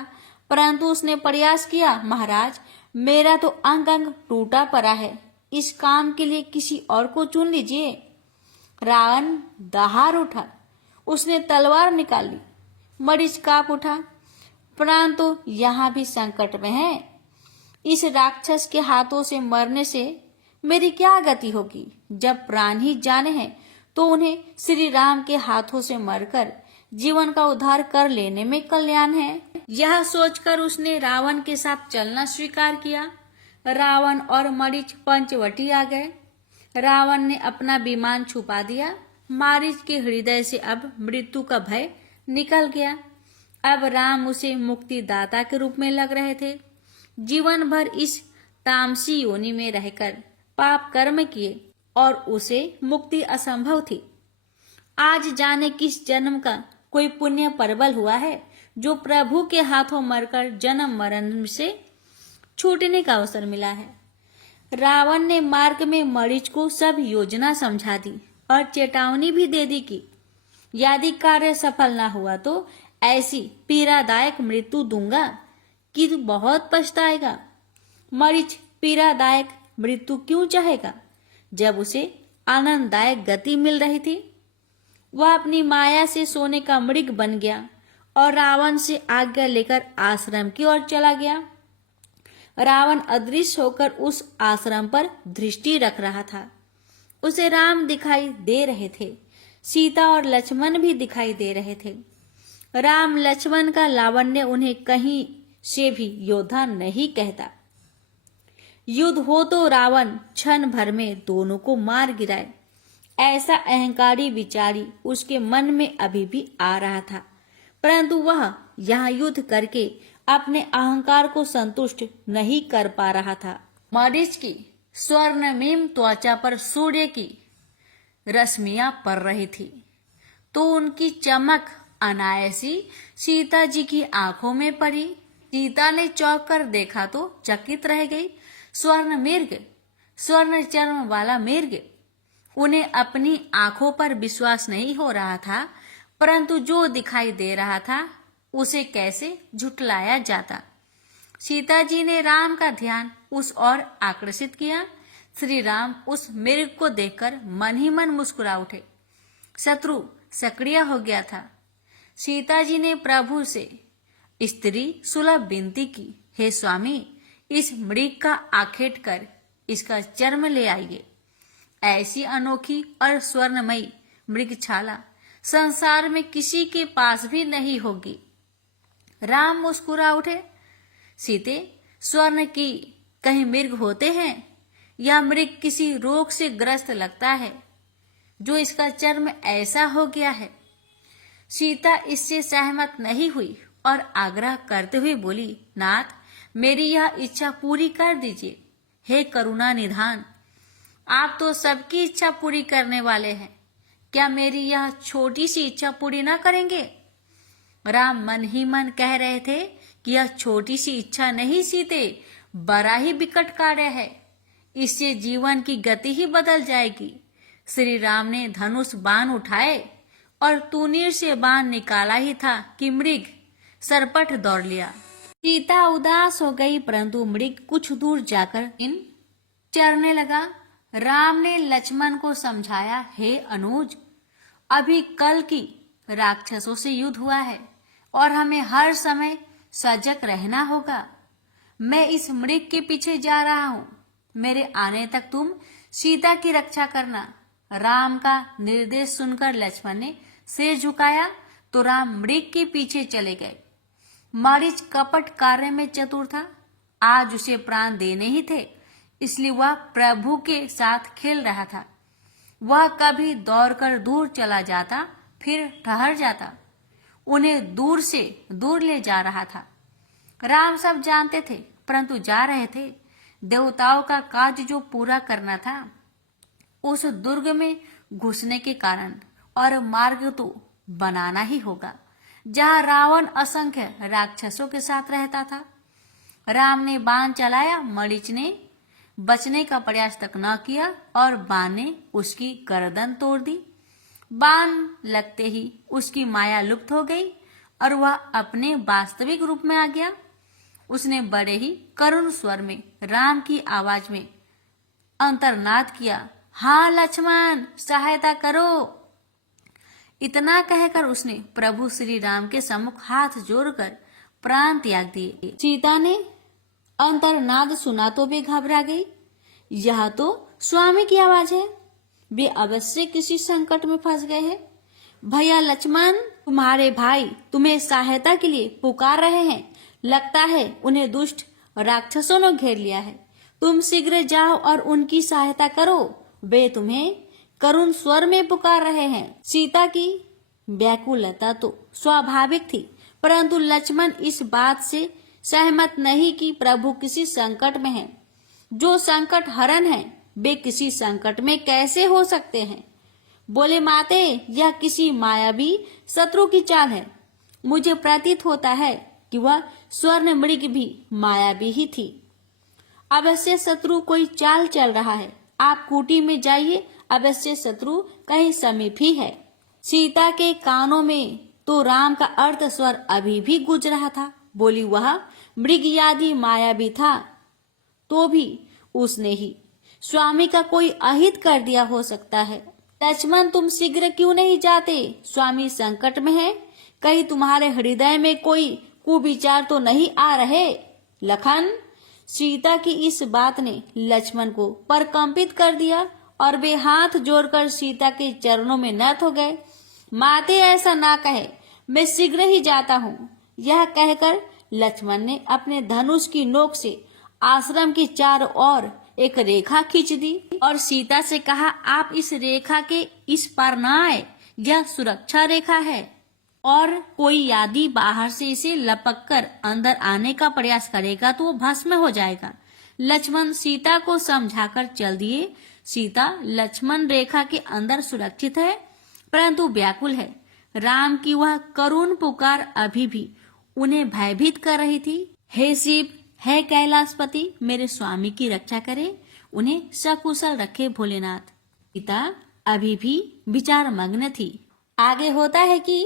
परंतु उसने प्रयास किया, महाराज, मेरा तो अंग अंग टूटा पड़ा है, इस काम के लिए किसी और को चुन लीजिए। रावण दहाड़ उठा, उसने तलवार निकाली। मरीच कांप उठा, परंतु यहाँ भी संकट में है। इस राक्षस के हाथों से मरने से मेरी क्या गति होगी? जब प्राण ही जाने हैं तो उन्हें श्री राम के हाथों से मरकर जीवन का उद्धार कर लेने में कल्याण है। यह सोचकर उसने रावण के साथ चलना स्वीकार किया। रावण और मरीच पंचवटी आ गए। रावण ने अपना विमान छुपा दिया। मारीच के हृदय से अब मृत्यु का भय निकल गया। अब राम उसे मुक्तिदाता के रूप में लग रहे थे। जीवन भर इस तामसी योनि में रहकर पाप कर्म किए और उसे मुक्ति असंभव थी। आज जाने किस जन्म का कोई पुण्य परबल हुआ है जो प्रभु के हाथों मरकर जन्म मरण से छूटने का अवसर मिला है। रावण ने मार्ग में मरीच को सब योजना समझा दी और चेतावनी भी दे दी कि यदि कार्य सफल ना हुआ तो ऐसी पीड़ादायक मृत्यु दूंगा कि तू बहुत पछताएगा। मरीच पीड़ादायक मृत्यु क्यों चाहेगा जब उसे आनंददायक गति मिल रही थी? वह अपनी माया से सोने का मृग बन गया और रावण से आज्ञा लेकर आश्रम की ओर चला गया। रावण अदृश्य होकर उस आश्रम पर दृष्टि रख रहा था। उसे राम दिखाई दे रहे थे, सीता और लक्ष्मण भी दिखाई दे रहे थे। राम लक्ष्मण का लावण्य उन्हें कहीं से भी योद्धा नहीं कहता। युद्ध हो तो रावण क्षण भर में दोनों को मार गिराए, ऐसा अहंकारी विचारी उसके मन में अभी भी आ रहा था। परंतु वह यहाँ युद्ध करके अपने अहंकार को संतुष्ट नहीं कर पा रहा था। मरीच की स्वर्णमयी त्वचा पर सूर्य की रश्मियां पड़ रही थी तो उनकी चमक अनायासी सीता जी की आंखों में पड़ी। सीता ने चौंक कर देखा तो चकित रह गई। स्वर्ण चर्म वाला मृग उन्हें अपनी आंखों पर विश्वास नहीं हो रहा था, परंतु जो दिखाई दे रहा था उसे कैसे झुटलाया जाता। सीता जी ने राम का ध्यान उस ओर आकर्षित किया। श्री राम उस मृग को देखकर मन ही मन मुस्कुरा उठे। शत्रु सक्रिय हो गया था। सीता जी ने प्रभु से स्त्री सुलभ विनती की, हे स्वामी, इस मृग का आखेट कर इसका चर्म ले आइए। ऐसी अनोखी और स्वर्णमयी मृगछाला संसार में किसी के पास भी नहीं होगी। राम मुस्कुरा उठे। सीते, स्वर्ण की कहीं मृग होते हैं? यह मृग किसी रोग से ग्रस्त लगता है जो इसका चर्म ऐसा हो गया है। सीता इससे सहमत नहीं हुई और आग्रह करते हुए बोली, नाथ, मेरी यह इच्छा पूरी कर दीजिए। हे करुणा निधान, आप तो सबकी इच्छा पूरी करने वाले हैं, क्या मेरी यह छोटी सी इच्छा पूरी ना करेंगे? राम मन ही मन कह रहे थे कि यह छोटी सी इच्छा नहीं सीते, बड़ा ही विकट कार्य है, इससे जीवन की गति ही बदल जाएगी। श्री राम ने धनुष बाण उठाए और तूनीर से बाण निकाला ही था कि मृग सरपट दौड़ लिया। सीता उदास हो गई, परंतु मृग कुछ दूर जाकर इन चरने लगा। राम ने लक्ष्मण को समझाया, हे अनुज, अभी कल की राक्षसों से युद्ध हुआ है और हमें हर समय सजग रहना होगा। मैं इस मृग के पीछे जा रहा हूं, मेरे आने तक तुम सीता की रक्षा करना। राम का निर्देश सुनकर लक्ष्मण ने सिर झुकाया तो राम मृग के पीछे चले गए। मारीच कपट कार्य में चतुर था, आज उसे प्राण देने ही थे, इसलिए वह प्रभु के साथ खेल रहा था। वह कभी दौड़कर दूर चला जाता, फिर ठहर जाता, उन्हें दूर से दूर ले जा रहा था। राम सब जानते थे, परंतु जा रहे थे। देवताओं का काज जो पूरा करना था, उस दुर्ग में घुसने के कारण, और मार्ग तो बनाना ही होगा जहां रावण असंख्य राक्षसों के साथ रहता था। राम ने बाण चलाया, मरीच ने बचने का प्रयास तक न किया और बाण ने उसकी गर्दन तोड़ दी। बाण लगते ही उसकी माया लुप्त हो गई और वह अपने वास्तविक रूप में आ गया। उसने बड़े ही करुण स्वर में राम की आवाज में अंतर्नाद किया, हाँ लक्ष्मण, सहायता करो। इतना कहकर उसने प्रभु श्री राम के सम्मुख हाथ जोड़कर प्राण त्याग दिए। सीता ने अंतर्नाद सुना तो वे घबरा गई। यह तो स्वामी की आवाज है, वे अवश्य किसी संकट में फंस गए हैं। भैया लक्ष्मण, तुम्हारे भाई तुम्हें सहायता के लिए पुकार रहे हैं, लगता है उन्हें दुष्ट राक्षसों ने घेर लिया है। तुम शीघ्र जाओ और उनकी सहायता करो, वे तुम्हें करुण स्वर में पुकार रहे हैं। सीता की व्याकुलता तो स्वाभाविक थी, परंतु लक्ष्मण इस बात से सहमत नहीं कि प्रभु किसी संकट में है। जो संकट हरण है, वे किसी संकट में कैसे हो सकते हैं? बोले, माते, यह किसी मायावी शत्रु की चाल है। मुझे प्रतीत होता है कि वह स्वर्ण मृग भी मायावी ही थी। अवश्य शत्रु कोई चाल चल रहा है, आप कुटी में जाइए, अवश्य शत्रु कहीं समीप ही है। सीता के कानों में तो राम का अर्थ स्वर अभी भी गूंज रहा था। बोली, वह मृग यादि मायावी था तो भी उसने ही स्वामी का कोई अहित कर दिया हो सकता है। लक्ष्मण, तुम शीघ्र क्यों नहीं जाते? स्वामी संकट में है, कहीं तुम्हारे हृदय में कोई कुविचार तो नहीं आ रहे? लखन, सीता की इस बात ने लक्ष्मण को परकंपित कर दिया और वे हाथ जोड़कर सीता के चरणों में नत हो गए। माते, ऐसा ना कहे, मैं शीघ्र ही जाता हूँ। यह कहकर लक्ष्मण ने अपने धनुष की नोक से आश्रम की चारों ओर एक रेखा खींच दी और सीता से कहा, आप इस रेखा के इस पार न आए, यह सुरक्षा रेखा है और कोई यदि बाहर से इसे लपक कर अंदर आने का प्रयास करेगा तो वो भस्म हो जाएगा। लक्ष्मण सीता को समझाकर चल दिए। सीता लक्ष्मण रेखा के अंदर सुरक्षित है, परंतु व्याकुल है। राम की वह करुण पुकार अभी भी उन्हें भयभीत कर रही थी। हे शिव, हे कैलाशपति, मेरे स्वामी की रक्षा करे, उन्हें सकुशल रखे भोलेनाथ। सीता अभी भी विचार मग्न थी। आगे होता है कि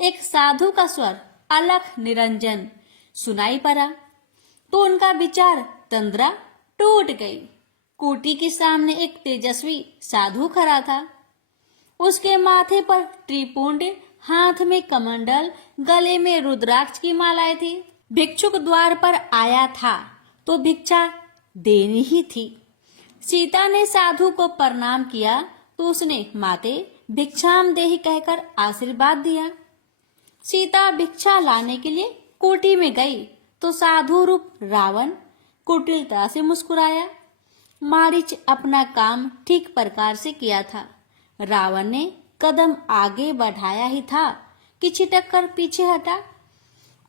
एक साधु का स्वर अलख निरंजन सुनाई पड़ा तो उनका विचार तंद्रा टूट गई। कुटी के सामने एक तेजस्वी साधु खड़ा था। उसके माथे पर त्रिपुंड, हाथ में कमंडल, गले में रुद्राक्ष की मालाएं थी। भिक्षुक द्वार पर आया था तो भिक्षा देनी ही थी। सीता ने साधु को प्रणाम किया तो उसने माते भिक्षाम देहि कहकर आशीर्वाद दिया। सीता भिक्षा लाने के लिए कुटी में गई तो साधु रूप रावण कुटिलता से मुस्कुराया। मारीच अपना काम ठीक प्रकार से किया था। रावण ने कदम आगे बढ़ाया ही था कि छिटक कर पीछे हटा।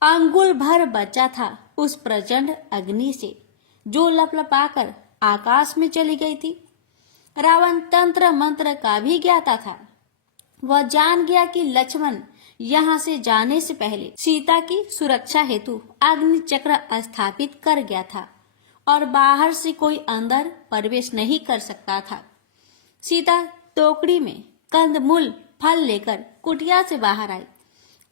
अंगुल भर बचा था उस प्रचंड अग्नि से जो लपलपाकर आकाश में चली गई थी। रावण तंत्र मंत्र का भी ज्ञाता था। वह जान गया कि लक्ष्मण यहाँ से जाने से पहले सीता की सुरक्षा हेतु अग्नि चक्र स्थापित कर गया था और बाहर से कोई अंदर प्रवेश नहीं कर सकता था। सीता टोकरी में कंदमूल फल लेकर कुटिया से बाहर आई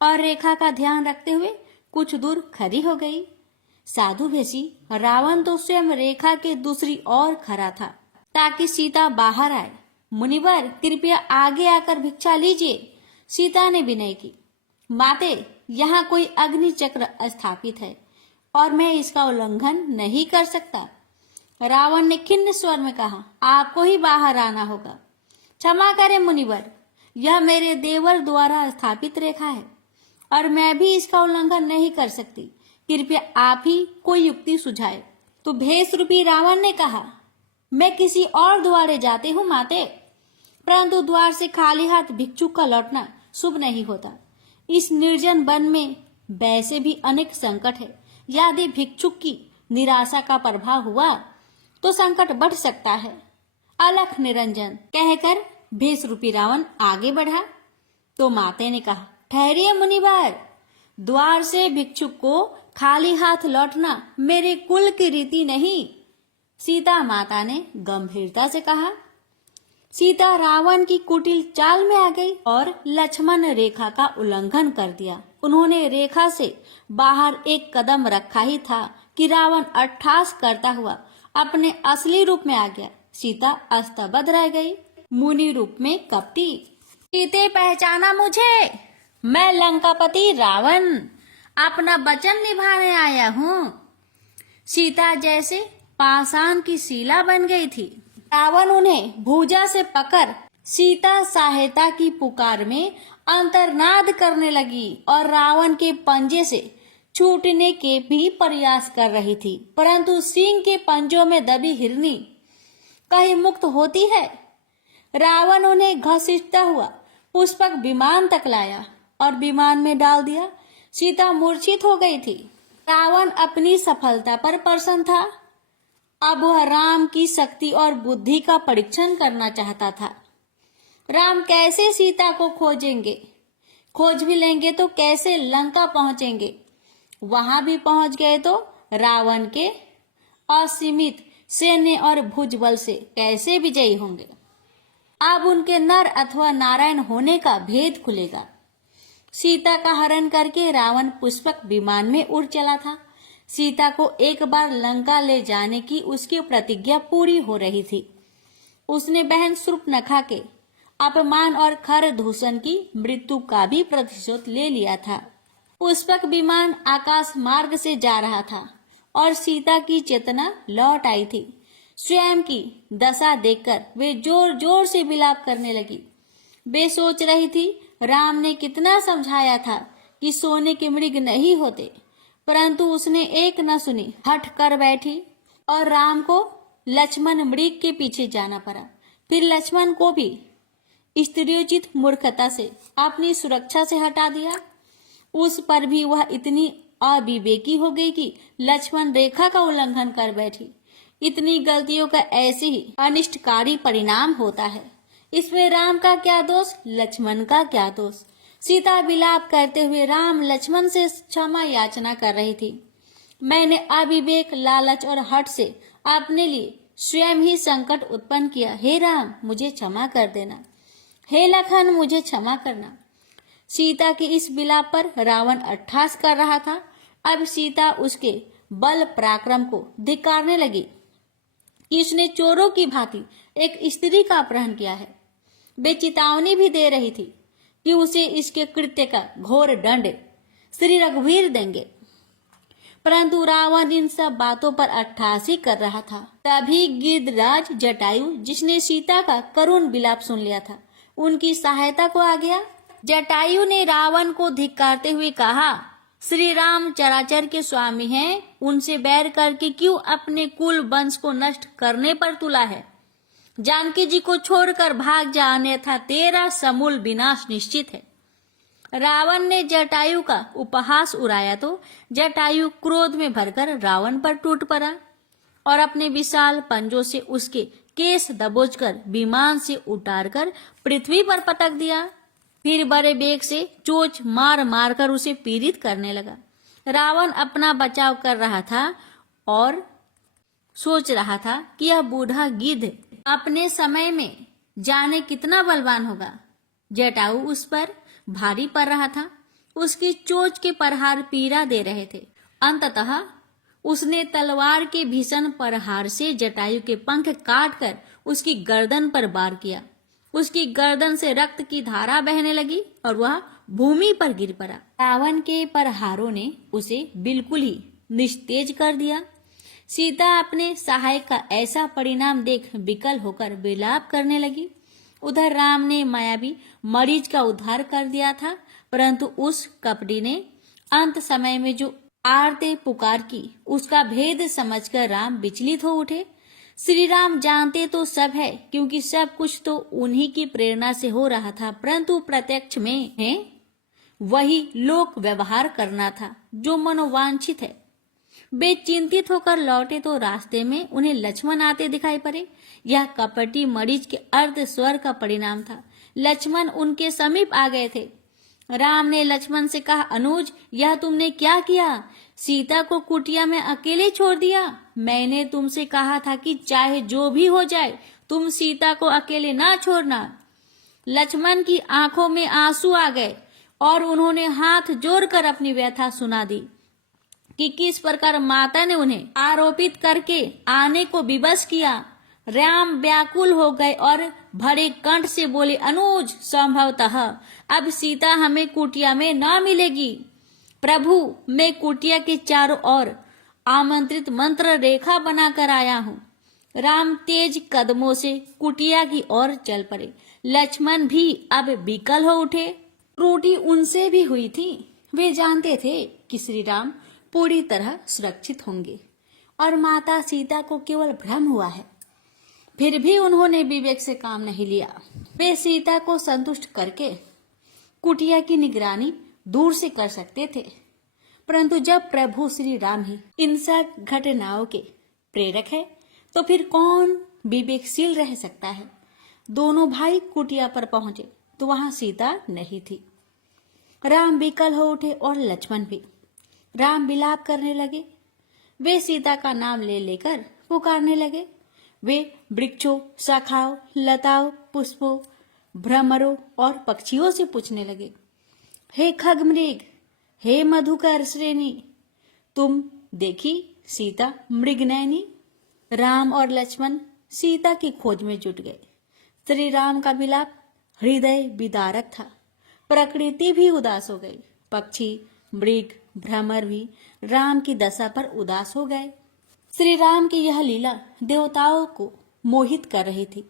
और रेखा का ध्यान रखते हुए कुछ दूर खड़ी हो गई। साधु भेषी रावण तो स्वयं रेखा के दूसरी ओर खड़ा था ताकि सीता बाहर आए। मुनिवर कृपया आगे आकर भिक्षा लीजिए, सीता ने विनय की। माते, यहाँ कोई अग्नि चक्र स्थापित है और मैं इसका उल्लंघन नहीं कर सकता। रावण ने खिन्न स्वर में कहा, आपको ही बाहर आना होगा। क्षमा करें मुनिवर, यह मेरे देवर द्वारा स्थापित रेखा है और मैं भी इसका उल्लंघन नहीं कर सकती। कृपया आप ही कोई युक्ति सुझाए। तो भेष रूपी रावण ने कहा, मैं किसी और द्वारे जाते हूँ माते, परंतु द्वार से खाली हाथ भिक्षुक का लौटना शुभ नहीं होता। इस निर्जन वन में वैसे भी अनेक संकट है। यदि भिक्षुक की निराशा का प्रभाव हुआ तो संकट बढ़ सकता है। अलख निरंजन कहकर भेष रूपी रावण आगे बढ़ा तो माते ने कहा, ठहरिए मुनिवर, द्वार से भिक्षुक को खाली हाथ लौटना मेरे कुल की रीति नहीं। सीता माता ने गंभीरता से कहा। सीता रावण की कुटिल चाल में आ गई और लक्ष्मण रेखा का उल्लंघन कर दिया। उन्होंने रेखा से बाहर एक कदम रखा ही था कि रावण अट्ठास करता हुआ अपने असली रूप में आ गया। सीता अस्तबद्ध रह गई, मुनि रूप में कपटी। सीते पहचाना मुझे, मैं लंकापति रावण अपना वचन निभाने आया हूँ। सीता जैसे पाषाण की शिला बन गई थी। रावण उन्हें भुजा से पकड़ सीता सहायता की पुकार में अंतर्नाद करने लगी और रावण के पंजे से छूटने के भी प्रयास कर रही थी, परंतु सिंह के पंजों में दबी हिरनी कहीं मुक्त होती है। रावण उन्हें घसीटता हुआ पुष्पक विमान तक लाया और विमान में डाल दिया। सीता मूर्छित हो गई थी। रावण अपनी सफलता पर प्रसन्न था। अब वह राम की शक्ति और बुद्धि का परीक्षण करना चाहता था। राम कैसे सीता को खोजेंगे, खोज भी लेंगे तो कैसे लंका पहुंचेंगे, वहां भी पहुंच गए तो रावण के असीमित सैन्य और भुजबल से कैसे विजयी होंगे। अब उनके नर अथवा नारायण होने का भेद खुलेगा। सीता का हरण करके रावण पुष्पक विमान में उड़ चला था। सीता को एक बार लंका ले जाने की उसकी प्रतिज्ञा पूरी हो रही थी। उसने बहन शूर्पणखा के अपमान और खर दूषण की मृत्यु का भी प्रतिशोध ले लिया था। पुष्पक विमान आकाश मार्ग से जा रहा था और सीता की चेतना लौट आई थी। स्वयं की दशा देखकर वे जोर जोर से विलाप करने लगी। वे सोच रही थी, राम ने कितना समझाया था कि सोने के मृग नहीं होते, परंतु उसने एक न सुनी, हठ कर बैठी और राम को लक्ष्मण मृग के पीछे जाना पड़ा। फिर लक्ष्मण को भी स्त्रीयोचित मूर्खता से अपनी सुरक्षा से हटा दिया। उस पर भी वह इतनी अविवेकी हो गई कि लक्ष्मण रेखा का उल्लंघन कर बैठी। इतनी गलतियों का ऐसे ही अनिष्टकारी परिणाम होता है। इसमें राम का क्या दोष, लक्ष्मण का क्या दोष। सीता विलाप करते हुए राम लक्ष्मण से क्षमा याचना कर रही थी। मैंने अविवेक, लालच और हठ से अपने लिए स्वयं ही संकट उत्पन्न किया। हे राम, मुझे क्षमा कर देना। हे लखन, मुझे क्षमा करना। सीता के इस विलाप पर रावण अट्टहास कर रहा था। अब सीता उसके बल पराक्रम को धिक्कारने लगी कि उसने चोरों की भांति एक स्त्री का अपहरण किया है। वे चेतावनी भी दे रही थी कि उसे इसके कृत्य का घोर दंड श्री रघुवीर देंगे, परंतु रावण इन सब बातों पर अट्टहासी कर रहा था। तभी गिद्धराज जटायु, जिसने सीता का करुण विलाप सुन लिया था, उनकी सहायता को आ गया। जटायु ने रावण को धिक्कारते हुए कहा, श्री राम चराचर के स्वामी हैं, उनसे बैर करके क्यों अपने कुल वंश को नष्ट करने पर तुला है? जानकी जी को छोड़कर भाग जा, अन्यथा तेरा समूल विनाश निश्चित है। रावण ने जटायु का उपहास उड़ाया तो जटायु क्रोध में भरकर रावण पर टूट पड़ा और अपने विशाल पंजों से उसके केस दबोचकर विमान से उतारकर पृथ्वी पर पटक दिया। फिर बड़े बेग से चोंच मार मार कर उसे पीड़ित करने लगा। रावण अपना बचाव कर रहा था और सोच रहा था कि यह बूढ़ा गिद्ध अपने समय में जाने कितना बलवान होगा। जटायु उस पर भारी पड़ रहा था। उसकी चोंच के प्रहार पीड़ा दे रहे थे। अंततः उसने तलवार के भीषण प्रहार से जटायु के पंख काटकर उसकी गर्दन पर वार किया। उसकी गर्दन से रक्त की धारा बहने लगी और वह भूमि पर गिर पड़ा। रावण के प्रहारों ने उसे बिल्कुल ही निस्तेज कर दिया। सीता अपने सहायक का ऐसा परिणाम देख विकल होकर विलाप करने लगी। उधर राम ने मायावी मरीज का उद्धार कर दिया था, परंतु उस कपटी ने अंत समय में जो आरते पुकार की, उसका भेद समझकर राम विचलित हो उठे। श्री राम जानते तो सब है, क्योंकि सब कुछ तो उन्हीं की प्रेरणा से हो रहा था, परंतु प्रत्यक्ष में है वही लोक व्यवहार करना था जो मनोवांछित है। वे चिंतित होकर लौटे तो रास्ते में उन्हें लक्ष्मण आते दिखाई पड़े। यह कपटी मरीज के अर्ध स्वर का परिणाम था। लक्ष्मण उनके समीप आ गए थे। राम ने लक्ष्मण से कहा, अनुज, यह तुमने क्या किया? सीता को कुटिया में अकेले छोड़ दिया। मैंने तुमसे कहा था कि चाहे जो भी हो जाए तुम सीता को अकेले ना छोड़ना। लक्ष्मण की आंखों में आंसू आ गए और उन्होंने हाथ जोड़कर अपनी व्यथा सुना दी कि किस प्रकार माता ने उन्हें आरोपित करके आने को विवश किया। राम व्याकुल हो गए और भरे कंठ से बोले, अनुज, संभवतः अब सीता हमें कुटिया में न मिलेगी। प्रभु, मैं कुटिया के चारों ओर आमंत्रित मंत्र रेखा बनाकर आया हूँ। राम तेज कदमों से कुटिया की ओर चल पड़े। लक्ष्मण भी अब विकल हो उठे। त्रुटि उनसे भी हुई थी। वे जानते थे कि श्री राम पूरी तरह सुरक्षित होंगे और माता सीता को केवल भ्रम हुआ है। फिर भी उन्होंने विवेक से काम नहीं लिया। वे सीता को संतुष्ट करके कुटिया की निगरानी दूर से कर सकते थे, परंतु जब प्रभु श्री राम ही इन सब घटनाओं के प्रेरक है तो फिर कौन विवेकशील रह सकता है। दोनों भाई कुटिया पर पहुंचे तो वहां सीता नहीं थी। राम विकल हो उठे और लक्ष्मण भी। राम विलाप करने लगे। वे सीता का नाम ले लेकर पुकारने लगे। वे वृक्षों, शाखाओं, लताओं, पुष्पों, भ्रमरों और पक्षियों से पूछने लगे, हे खगमृग, हे मधुकर श्रेणी, तुम देखी सीता मृगनयनी? राम और लक्ष्मण सीता की खोज में जुट गए। श्री राम का विलाप हृदय विदारक था। प्रकृति भी उदास हो गई। पक्षी, मृग, भ्रमर भी राम की दशा पर उदास हो गए। श्री राम की यह लीला देवताओं को मोहित कर रही थी।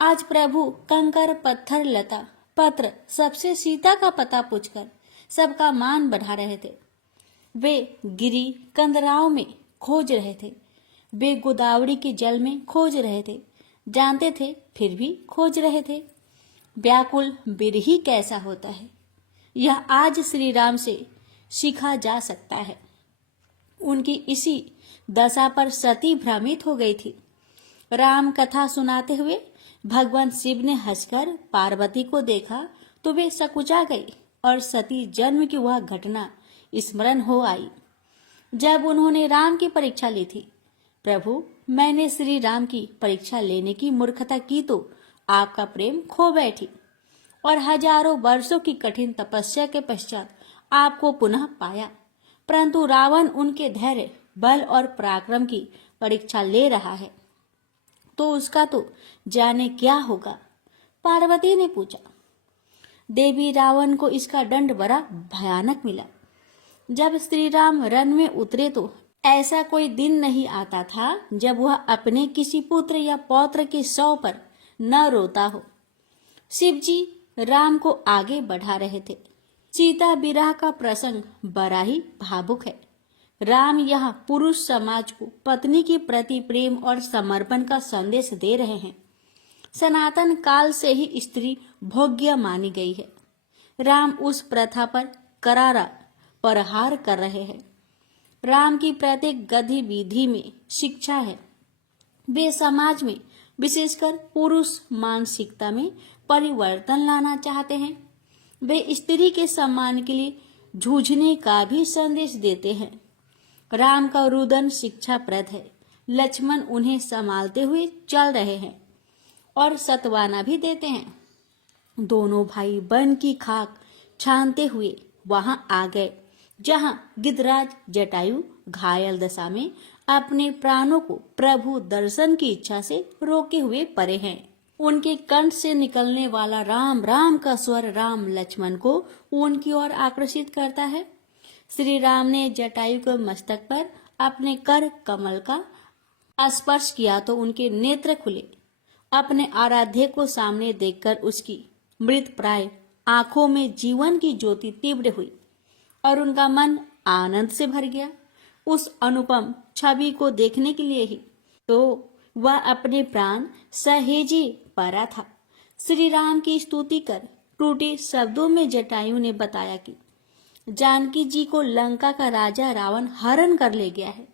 आज प्रभु कंकर, पत्थर, लता, पत्र सबसे सीता का पता पूछकर सबका मान बढ़ा रहे थे। वे गिरी कंदराओं में खोज रहे थे। वे गोदावरी के जल में खोज रहे थे। जानते थे फिर भी खोज रहे थे। व्याकुल बिरही कैसा होता है, यह आज श्री राम से सीखा जा सकता है। उनकी इसी दशा पर सती भ्रमित हो गई थी। राम कथा सुनाते हुए भगवान शिव ने हंसकर पार्वती को देखा तो वे सकुचा गई और सती जन्म की वह घटना स्मरण हो आई जब उन्होंने राम की परीक्षा ली थी। प्रभु, मैंने श्री राम की परीक्षा लेने की मूर्खता की तो आपका प्रेम खो बैठी और हजारों वर्षों की कठिन तपस्या के पश्चात आपको पुनः पाया। परंतु रावण उनके धैर्य, बल और पराक्रम की परीक्षा ले रहा है, तो उसका तो जाने क्या होगा। पार्वती ने पूछा। देवी, रावण को इसका दंड बड़ा भयानक मिला। जब श्री राम रण में उतरे तो ऐसा कोई दिन नहीं आता था जब वह अपने किसी पुत्र या पौत्र के शव पर न रोता हो। शिव जी राम को आगे बढ़ा रहे थे। सीता विरह का प्रसंग बड़ा ही भावुक है। राम यहाँ पुरुष समाज को पत्नी के प्रति प्रेम और समर्पण का संदेश दे रहे हैं। सनातन काल से ही स्त्री भोग्य मानी गई है। राम उस प्रथा पर करारा प्रहार कर रहे हैं। राम की प्रत्येक गतिविधि में शिक्षा है। वे समाज में, विशेषकर पुरुष मानसिकता में परिवर्तन लाना चाहते हैं। वे स्त्री के सम्मान के लिए जूझने का भी संदेश देते हैं। राम का रुदन शिक्षाप्रद है। लक्ष्मण उन्हें संभालते हुए चल रहे हैं और सतवाना भी देते हैं। दोनों भाई वन की खाक छानते हुए वहां आ गए जहां गिद्धराज जटायु घायल दशा में अपने प्राणों को प्रभु दर्शन की इच्छा से रोके हुए पड़े हैं। उनके कंठ से निकलने वाला राम राम का स्वर राम लक्ष्मण को उनकी ओर आकर्षित करता है। श्री राम ने जटायु के मस्तक पर अपने कर कमल का स्पर्श किया तो उनके नेत्र खुले। अपने आराध्य को सामने देखकर उसकी मृत प्राय आंखों में जीवन की ज्योति तीव्र हुई और उनका मन आनंद से भर गया। उस अनुपम छवि को देखने के लिए ही तो वह अपने प्राण सहेजे पड़ा था। श्री राम की स्तुति कर टूटे शब्दों में जटायु ने बताया कि जानकी जी को लंका का राजा रावण हरण कर ले गया है।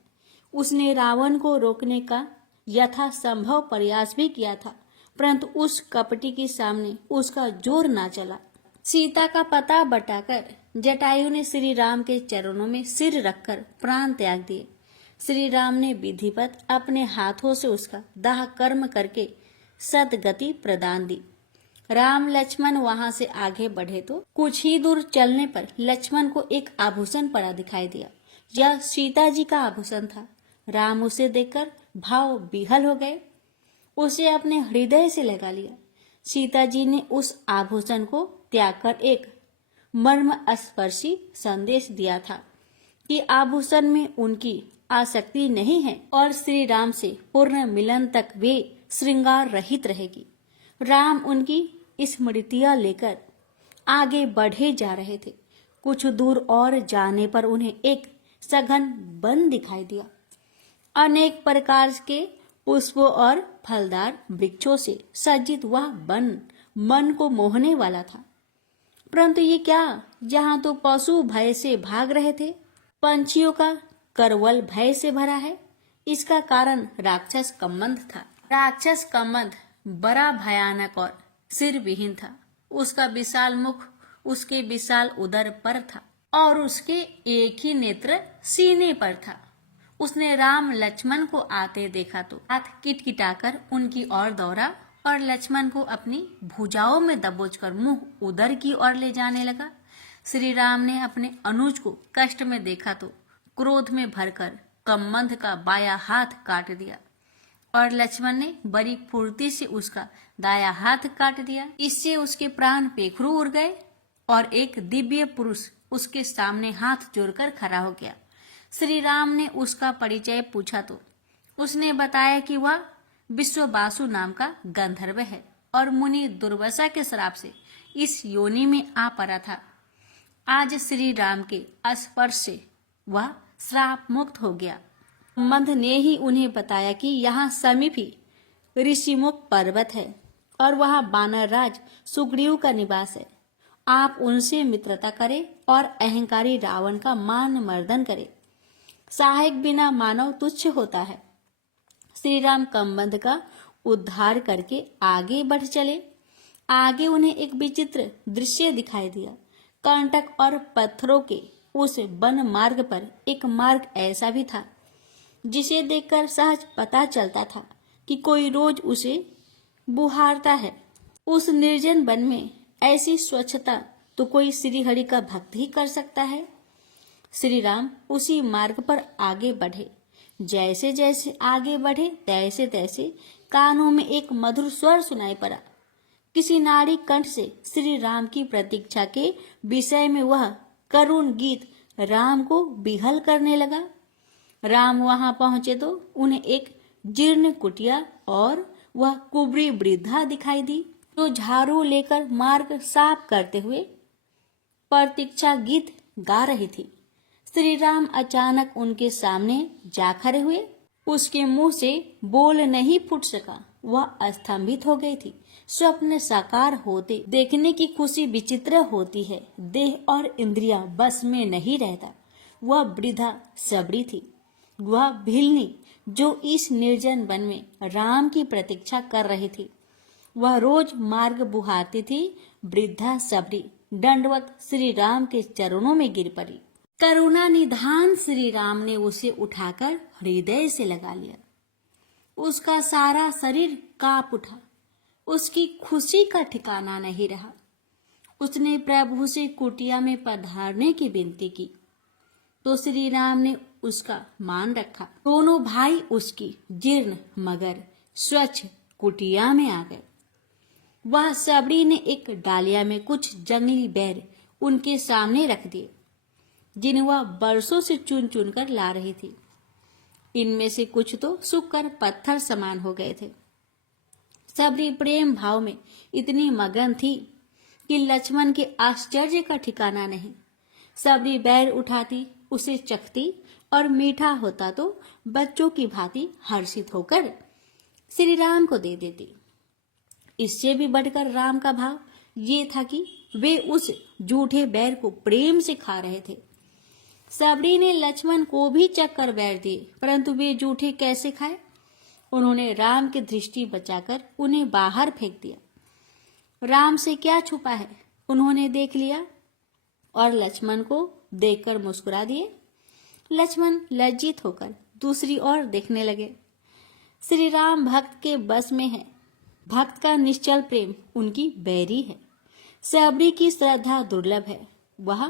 उसने रावण को रोकने का यथासंभव प्रयास भी किया था, परंतु उस कपटी के सामने उसका जोर ना चला। सीता का पता बटाकर जटायु ने श्री राम के चरणों में सिर रखकर प्राण त्याग दिए। श्री राम ने विधिवत अपने हाथों से उसका दाह कर्म करके सदगति प्रदान दी। राम लक्ष्मण वहां से आगे बढ़े तो कुछ ही दूर चलने पर लक्ष्मण को एक आभूषण पड़ा दिखाई दिया। यह सीता जी का आभूषण था। राम उसे देखकर भाव विह्वल हो गए, उसे अपने हृदय से लगा लिया। सीता जी ने उस आभूषण को त्याग कर एक मर्म स्पर्शी संदेश दिया था कि आभूषण में उनकी आसक्ति नहीं है और श्री राम से पूर्ण मिलन तक वे श्रृंगार रहित रहेगी। राम उनकी स्मृतियां लेकर आगे बढ़े जा रहे थे। कुछ दूर और जाने पर उन्हें एक सघन वन दिखाई दिया। अनेक प्रकार के पुष्पों और फलदार वृक्षों से सज्जित वह वन मन को मोहने वाला था। परंतु ये क्या, यहाँ तो पशु भय से भाग रहे थे। पंछियों का करवल भय से भरा है। इसका कारण राक्षस कम्मंद था। राक्षस कम्मंद बड़ा भयानक और सिर विहीन था। उसका विशाल मुख उसके विशाल उदर पर था और उसके एक ही नेत्र सीने पर था। उसने राम लक्ष्मण को आते देखा तो हाथ किटकिटाकर उनकी ओर दौड़ा और लक्ष्मण को अपनी भुजाओं में दबोचकर मुंह उदर की ओर ले जाने लगा। श्री राम ने अपने अनुज को कष्ट में देखा तो क्रोध में भरकर कम्मंद का बाया हाथ काट दिया और लक्ष्मण ने बड़ी फुर्ती से उसका दाया हाथ काट दिया। इससे उसके प्राण पेखरू उड़ गए और एक दिव्य पुरुष उसके सामने हाथ जोड़कर खड़ा हो गया। श्री राम ने उसका परिचय पूछा तो उसने बताया कि वह विश्ववासु नाम का गंधर्व है और मुनि दुर्वासा के श्राप से इस योनि में आ पड़ा था। आज श्री राम के स्पर्श से वह श्राप मुक्त हो गया। मंद ने ही उन्हें बताया कि यहाँ समीप ही ऋषिमुख पर्वत है और वहाँ वानर राज सुग्रीव का निवास है। आप उनसे मित्रता करें और अहंकारी रावण का मान मर्दन करें। सहायक बिना मानव तुच्छ होता है। श्री राम कम्बंध का उद्धार करके आगे बढ़ चले। आगे उन्हें एक विचित्र दृश्य दिखाई दिया। कंटक और पत्थरों के उस वन मार्ग पर एक मार्ग ऐसा भी था जिसे देखकर सहज पता चलता था कि कोई रोज उसे बुहारता है। उस निर्जन वन में ऐसी स्वच्छता तो कोई श्री हरि का भक्त ही कर सकता है। श्री राम उसी मार्ग पर आगे बढ़े। जैसे जैसे आगे बढ़े तैसे तैसे कानों में एक मधुर स्वर सुनाई पड़ा। किसी नारी कंठ से श्री राम की प्रतीक्षा के विषय में वह करुण गीत राम को विहल करने लगा। राम वहां पहुंचे तो उन्हें एक जीर्ण कुटिया और वह कुबरी वृद्धा दिखाई दी, जो झाड़ू लेकर मार्ग साफ करते हुए प्रतीक्षा गीत गा रही थी। श्री राम अचानक उनके सामने जा खड़े हुए। उसके मुंह से बोल नहीं फूट सका। वह स्तंभित हो गई थी। स्वप्न साकार होते देखने की खुशी विचित्र होती है। देह और इंद्रियां बस में नहीं रहता। वह वृद्धा सबरी थी। वह भिलनी जो इस निर्जन वन में राम की प्रतीक्षा कर रही थी। वह रोज मार्ग बुहारती थी। वृद्धा सबरी दंडवत श्री राम के चरणों में गिर पड़ी। करुणा निधान श्री राम ने उसे उठाकर हृदय से लगा लिया। उसका सारा शरीर कांप उठा। उसकी खुशी का ठिकाना नहीं रहा। उसने प्रभु से कुटिया में पधारने की विनती की तो श्री राम ने उसका मान रखा। दोनों भाई उसकी जीर्ण मगर स्वच्छ कुटिया में आ गए। वह सबरी ने एक डालिया में कुछ जंगली बैर उनके सामने रख दिए, जिन्हें वह बरसों से चुन चुन कर ला रही थी। इनमें से कुछ तो सूखकर पत्थर समान हो गए थे। सबरी प्रेम भाव में इतनी मगन थी कि लक्ष्मण के आश्चर्य का ठिकाना नहीं। सबरी बैर उठाती, उसे चखती और मीठा होता तो बच्चों की भांति हर्षित होकर श्री राम को दे देती। इससे भी बढ़कर राम का भाव ये था कि वे उस जूठे बैर को प्रेम से खा रहे थे। सबरी ने लक्ष्मण को भी चक्कर बैर दिए, परंतु वे जूठे कैसे खाए? उन्होंने राम की दृष्टि बचाकर उन्हें बाहर फेंक दिया। राम से क्या छुपा है, उन्होंने देख लिया और लक्ष्मण को देखकर मुस्कुरा दिए। लक्ष्मण लज्जित होकर दूसरी ओर देखने लगे। श्री राम भक्त के बस में है। भक्त का निश्चल प्रेम उनकी बैरी है। सबरी की श्रद्धा दुर्लभ है। वह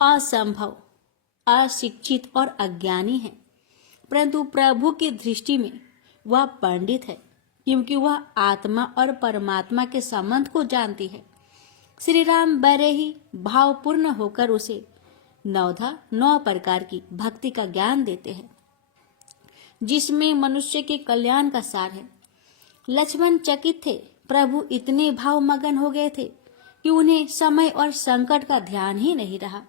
असंभव, अशिक्षित और अज्ञानी है, परंतु प्रभु की दृष्टि में वह पंडित है, क्योंकि वह आत्मा और परमात्मा के संबंध को जानती है। श्री राम बड़े ही भावपूर्ण होकर उसे 9 प्रकार की भक्ति का ज्ञान देते हैं, जिसमें मनुष्य के कल्याण का सार है। लक्ष्मण चकित थे। प्रभु इतने भाव मगन हो गए थे कि उन्हें समय और संकट का ध्यान ही नहीं रहा।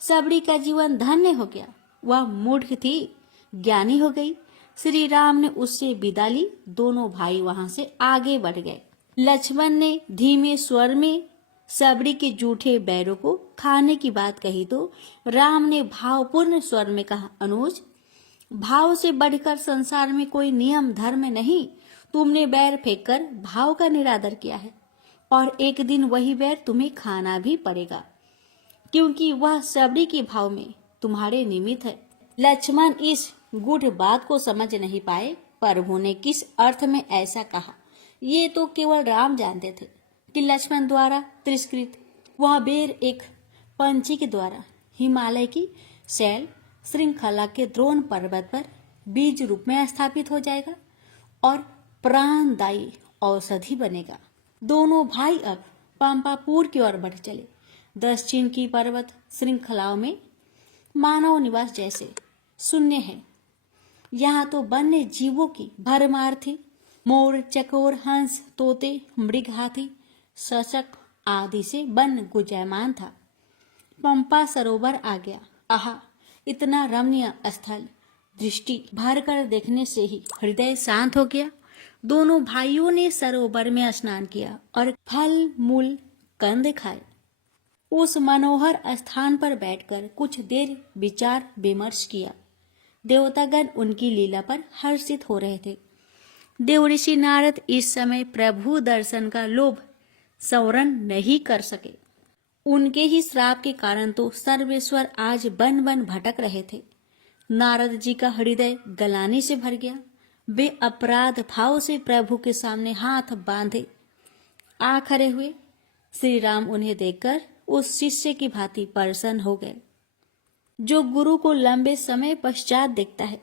सबरी का जीवन धन्य हो गया। वह मूढ़ थी, ज्ञानी हो गई। श्री राम ने उससे विदा ली। दोनों भाई वहां से आगे बढ़ गए। लक्ष्मण ने धीमे स्वर में सबरी के जूठे बैरों को खाने की बात कही तो राम ने भावपूर्ण स्वर में कहा, अनुज, भाव से बढ़कर संसार में कोई नियम धर्म नहीं। तुमने बैर फेंककर भाव का निरादर किया है और एक दिन वही बैर तुम्हें खाना भी पड़ेगा, क्योंकि वह सबरी के भाव में तुम्हारे निमित्त है। लक्ष्मण इस गूढ़ बात को समझ नहीं पाए। प्रभु ने किस अर्थ में ऐसा कहा, ये तो केवल राम जानते थे कि लक्ष्मण द्वारा तिरस्कृत वह बेर एक पंछी के द्वारा हिमालय की शैल श्रृंखला के द्रोण पर्वत पर बीज रूप में स्थापित हो जाएगा और प्राणदायी औषधि बनेगा। दोनों भाई अब पंपापुर की ओर बढ़ चले। दक्षिण की पर्वत श्रृंखलाओं में मानव निवास जैसे शून्य है। यहाँ तो वन्य जीवों की भरमार थी। मोर, चकोर, हंस, तोते, मृग, हाथी, शशक आदि से वन गुंजायमान था। पंपा सरोवर आ गया। आहा, इतना रमणीय स्थल दृष्टि भर कर देखने से ही हृदय शांत हो गया। दोनों भाइयों ने सरोवर में स्नान किया और फल मूल कंद खाए। उस मनोहर स्थान पर बैठकर कुछ देर विचार विमर्श किया। देवतागण उनकी लीला पर हर्षित हो रहे थे। देवऋषि नारद इस समय प्रभु दर्शन का लोभ संवरण नहीं कर सके। उनके ही श्राप के कारण तो सर्वेश्वर आज वन वन भटक रहे थे। नारद जी का हृदय गलाने से भर गया। वे अपराध भाव से प्रभु के सामने हाथ बांधे आ खड़े हुए। श्री राम उन्हें देखकर उस शिष्य की भांति प्रसन्न हो गए जो गुरु को लंबे समय पश्चात देखता है।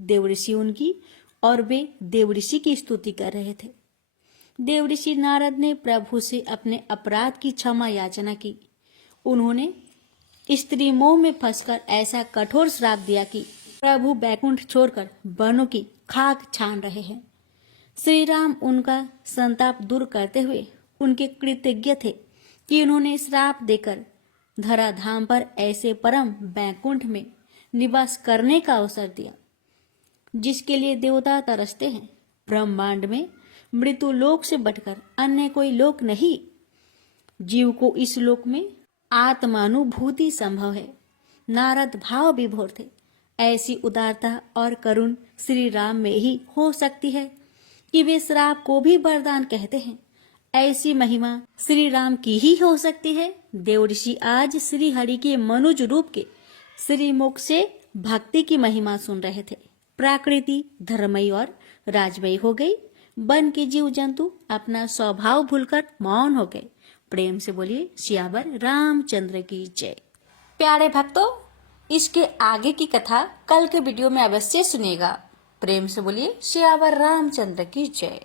देवऋषि उनकी और वे देवऋषि की स्तुति कर रहे थे। देवऋषि नारद ने प्रभु से अपने अपराध की क्षमा याचना की। उन्होंने स्त्री मोह में फंसकर ऐसा कठोर श्राप दिया कि प्रभु बैकुंठ छोड़कर वनों की खाक छान रहे हैं। श्री राम उनका संताप दूर करते हुए उनके कृतज्ञ थे कि उन्होंने श्राप देकर धराधाम पर ऐसे परम बैकुंठ में निवास करने का अवसर दिया जिसके लिए देवता तरसते हैं। ब्रह्मांड में मृत्यु लोक से बढ़कर अन्य कोई लोक नहीं। जीव को इस लोक में आत्मानुभूति संभव है। नारद भाव विभोर थे। ऐसी उदारता और करुण श्री राम में ही हो सकती है कि वे श्राप को भी वरदान कहते हैं। ऐसी महिमा श्री राम की ही हो सकती है। देवऋषि आज श्री हरि के मनुज रूप के श्रीमुख से भक्ति की महिमा सुन रहे थे। प्रकृति धर्ममयी और राजमयी हो गई। वन के जीव जंतु अपना स्वभाव भूलकर मौन हो गए। प्रेम से बोलिए सियावर रामचंद्र की जय। प्यारे भक्तों, इसके आगे की कथा कल के वीडियो में अवश्य सुनिएगा। प्रेम से बोलिए सियावर रामचंद्र की जय।